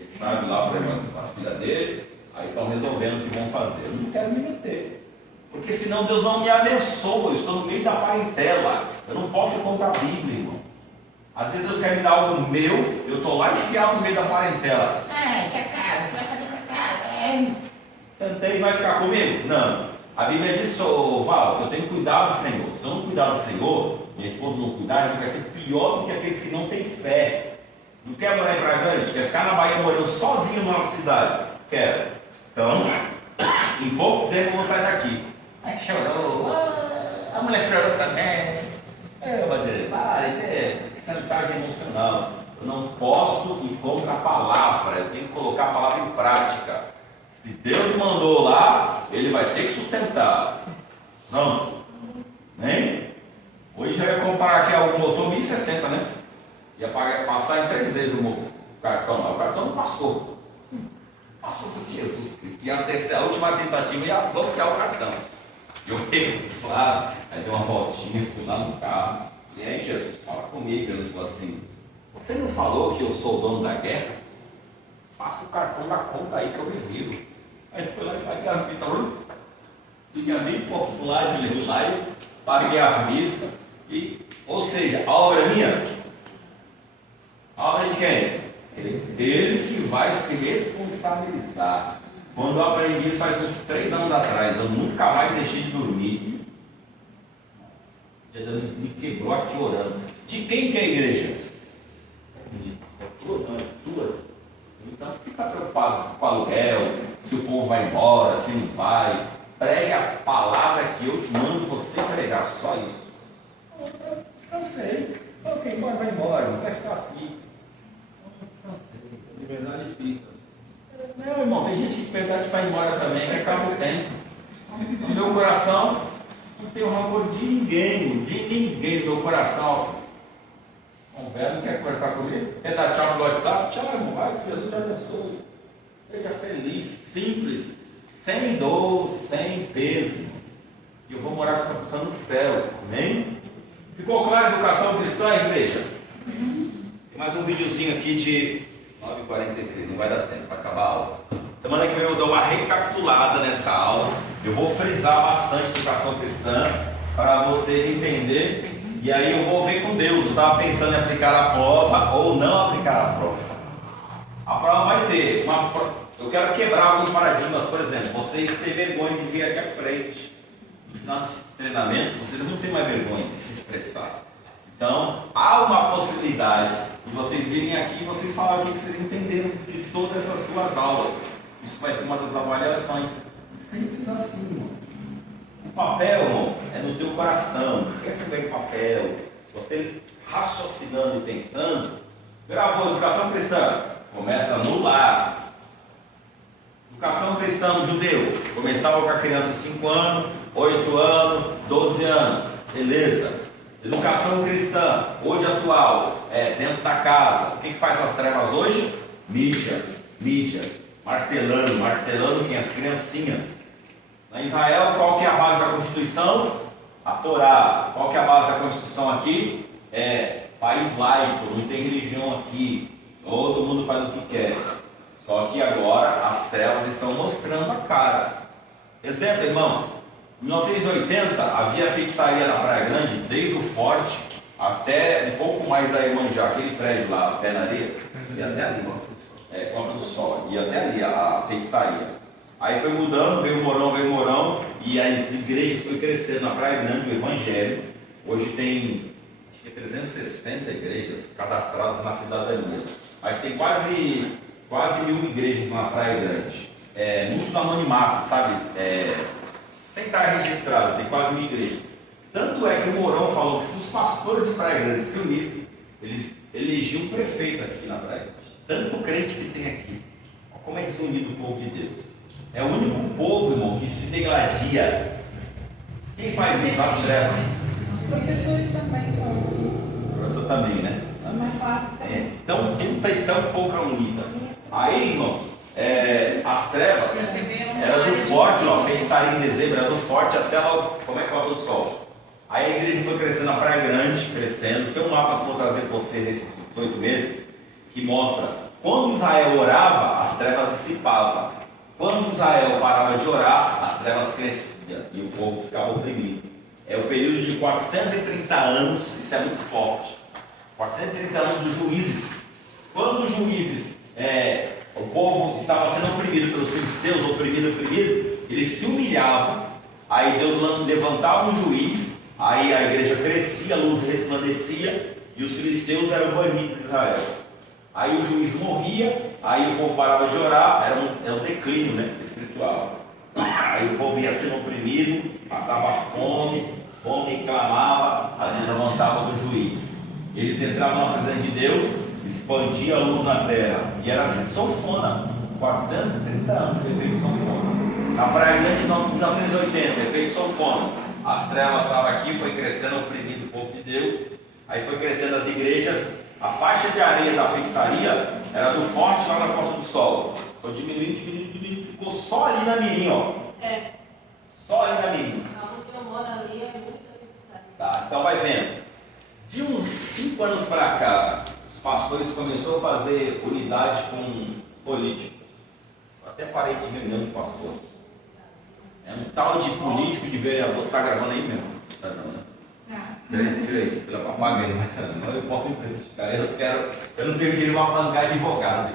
E a chave lá para a filha dele, aí estão resolvendo o que vão fazer. Eu não quero me meter. Porque senão Deus não me abençoa, eu estou no meio da parentela. Eu não posso ir contra a Bíblia, irmão. Às vezes Deus quer me dar algo meu, eu estou lá enfiado no meio da parentela. Quer casa, vai fazer com a casa. Sentei e vai ficar comigo? Não. A Bíblia diz, Val, que eu tenho que cuidar do Senhor. Se eu não cuidar do Senhor, minha esposa não cuidar, a gente vai ser pior do que aqueles que não têm fé. Não quer morar em Praia Grande? Quer ficar na Bahia morando sozinho numa cidade? Quero. Então, em pouco tempo eu vou sair daqui. Aí chorou, a mulher chorou também. Badreiro, para, isso é sanidade emocional. Eu não posso ir contra a palavra, eu tenho que colocar a palavra em prática. Se Deus mandou lá, Ele vai ter que sustentar. Não? Nem? Hoje já ia comparar aqui o motor 1060, né? Ia passar em 3 vezes o cartão lá. O cartão não passou. Passou por Jesus Cristo. Ia até a última tentativa ia bloquear o cartão. Eu peguei o Flávio, aí dei uma voltinha, fui lá no carro. E aí, Jesus, fala comigo. Jesus falou assim: você não falou que eu sou o dono da guerra? Passa o cartão da conta aí que eu me viro. Aí foi lá e paguei a vista. Tinha bem pouco lá de ler lá e paguei a vista. Ou seja, a obra é minha. A obra é de quem? Ele que vai se responsabilizar. Quando eu aprendi isso faz uns 3 anos atrás, eu nunca mais deixei de dormir. Me quebrou aqui orando. De quem que é a igreja? Tuas. Então, por que você está preocupado com o aluguel? Se o povo vai embora, se não vai? Pregue a palavra que eu te mando você pregar, só isso. Descansei. Quem vai embora, não vai ficar aqui. Descansei. Liberdade fica. Não, irmão, tem gente que de verdade vai embora também, que acaba o tempo. No meu coração, não tenho rancor de ninguém no meu coração. Um velho não quer conversar comigo? Quer dar tchau no WhatsApp? Tchau, irmão, vai, que Jesus te abençoe. Seja feliz, simples, sem dor, sem peso. E eu vou morar com essa pessoa no céu, amém? Ficou claro a educação cristã, igreja? Tem mais um videozinho aqui de 9h46, não vai dar tempo para acabar a aula. Semana que vem eu dou uma recapitulada nessa aula. Eu vou frisar bastante educação cristã para vocês entenderem. E aí eu vou ver com Deus. Eu estava pensando em aplicar a prova ou não aplicar a prova. A prova vai ter eu quero quebrar alguns paradigmas. Por exemplo, vocês têm vergonha de vir aqui à frente. No final desse treinamento, vocês não têm mais vergonha de se expressar. Então, há uma possibilidade de vocês virem aqui e vocês falarem o que vocês entenderam de todas essas 2 aulas. Isso vai ser uma das avaliações. Simples assim, irmão. O papel, irmão, é no teu coração. Não esquece bem o papel. Você raciocinando e pensando. Gravou educação cristã? Começa no lar. Educação cristã no judeu. Começava com a criança 5 anos, 8 anos, 12 anos. Beleza. Educação cristã, hoje atual, dentro da casa. O que faz as trevas hoje? Mídia, martelando quem? As criancinhas. Na Israel, qual que é a base da Constituição? A Torá. Qual que é a base da Constituição aqui? País laico, não tem religião aqui. Todo mundo faz o que quer. Só que agora as trevas estão mostrando a cara. Exemplo, irmãos. Em 1980 havia fixaria na Praia Grande, desde o Forte até um pouco mais da Iemanjá, aquele prédio lá, pé na areia, e até ali, Costa do Sol, e até ali a feitiçaria. Aí foi mudando, veio o Morão, e as igrejas foi crescendo na Praia Grande, o Evangelho. Hoje tem, acho que 360 igrejas cadastradas na cidadania. Mas tem quase 1.000 igrejas na Praia Grande. Muito no anonimato, sabe? Sem estar registrado, tem quase 1.000 igrejas. Tanto é que o Mourão falou que se os pastores de Praia Grande se unissem, eles elegiam um prefeito aqui na Praia Grande. Tanto crente que tem aqui. Olha como é desunido o povo de Deus. É o único povo, irmão, que se degladia. Quem faz isso? As trevas. Os professores também são assim. O professor também, né? Uma classe também. Tão junta e tão pouca unida. Aí, irmãos, as trevas era do forte, ó, feitiçaria em dezembro, era do forte até lá, como é que Costa do Sol. Aí a igreja foi crescendo na Praia Grande, crescendo. Tem um mapa que eu vou trazer para vocês nesses 8 meses, que mostra quando Israel orava, as trevas dissipavam. Quando Israel parava de orar, as trevas cresciam e o povo ficava oprimido. É o período de 430 anos, isso é muito forte. 430 anos dos juízes. Quando os juízes, o povo estava sendo oprimido pelos filisteus, oprimido, eles se humilhavam, aí Deus levantava um juiz, aí a igreja crescia, a luz resplandecia, e os filisteus eram banidos de Israel. Aí o juiz morria, aí o povo parava de orar, era um declínio, né, espiritual. Aí o povo ia sendo oprimido, passava fome clamava, aí levantava do juiz. Eles entravam na presença de Deus, expandia a luz na terra, e era assim, sanfona, 430 anos foi feito sanfona. Na Praia Grande, em 1980, é feito sanfona. As trevas estavam aqui, foi crescendo, oprimido o povo de Deus, aí foi crescendo as igrejas, a faixa de areia da feitiçaria era do Forte lá na Costa do Sol. Foi diminuindo, ficou só ali na Mirim, ó. Só ali na Mirim. Onde eu moro ali é muita feitiçaria. Tá, então vai vendo. De uns 5 anos para cá, os pastores começaram a fazer unidade com políticos. Eu até parei de reunião de pastores. É um tal de político, de vereador, tá gravando aí mesmo. Tá gravando? Tira aí, pela apaga aí, mas eu posso emprestar. Eu não tenho dinheiro para pagar advogado.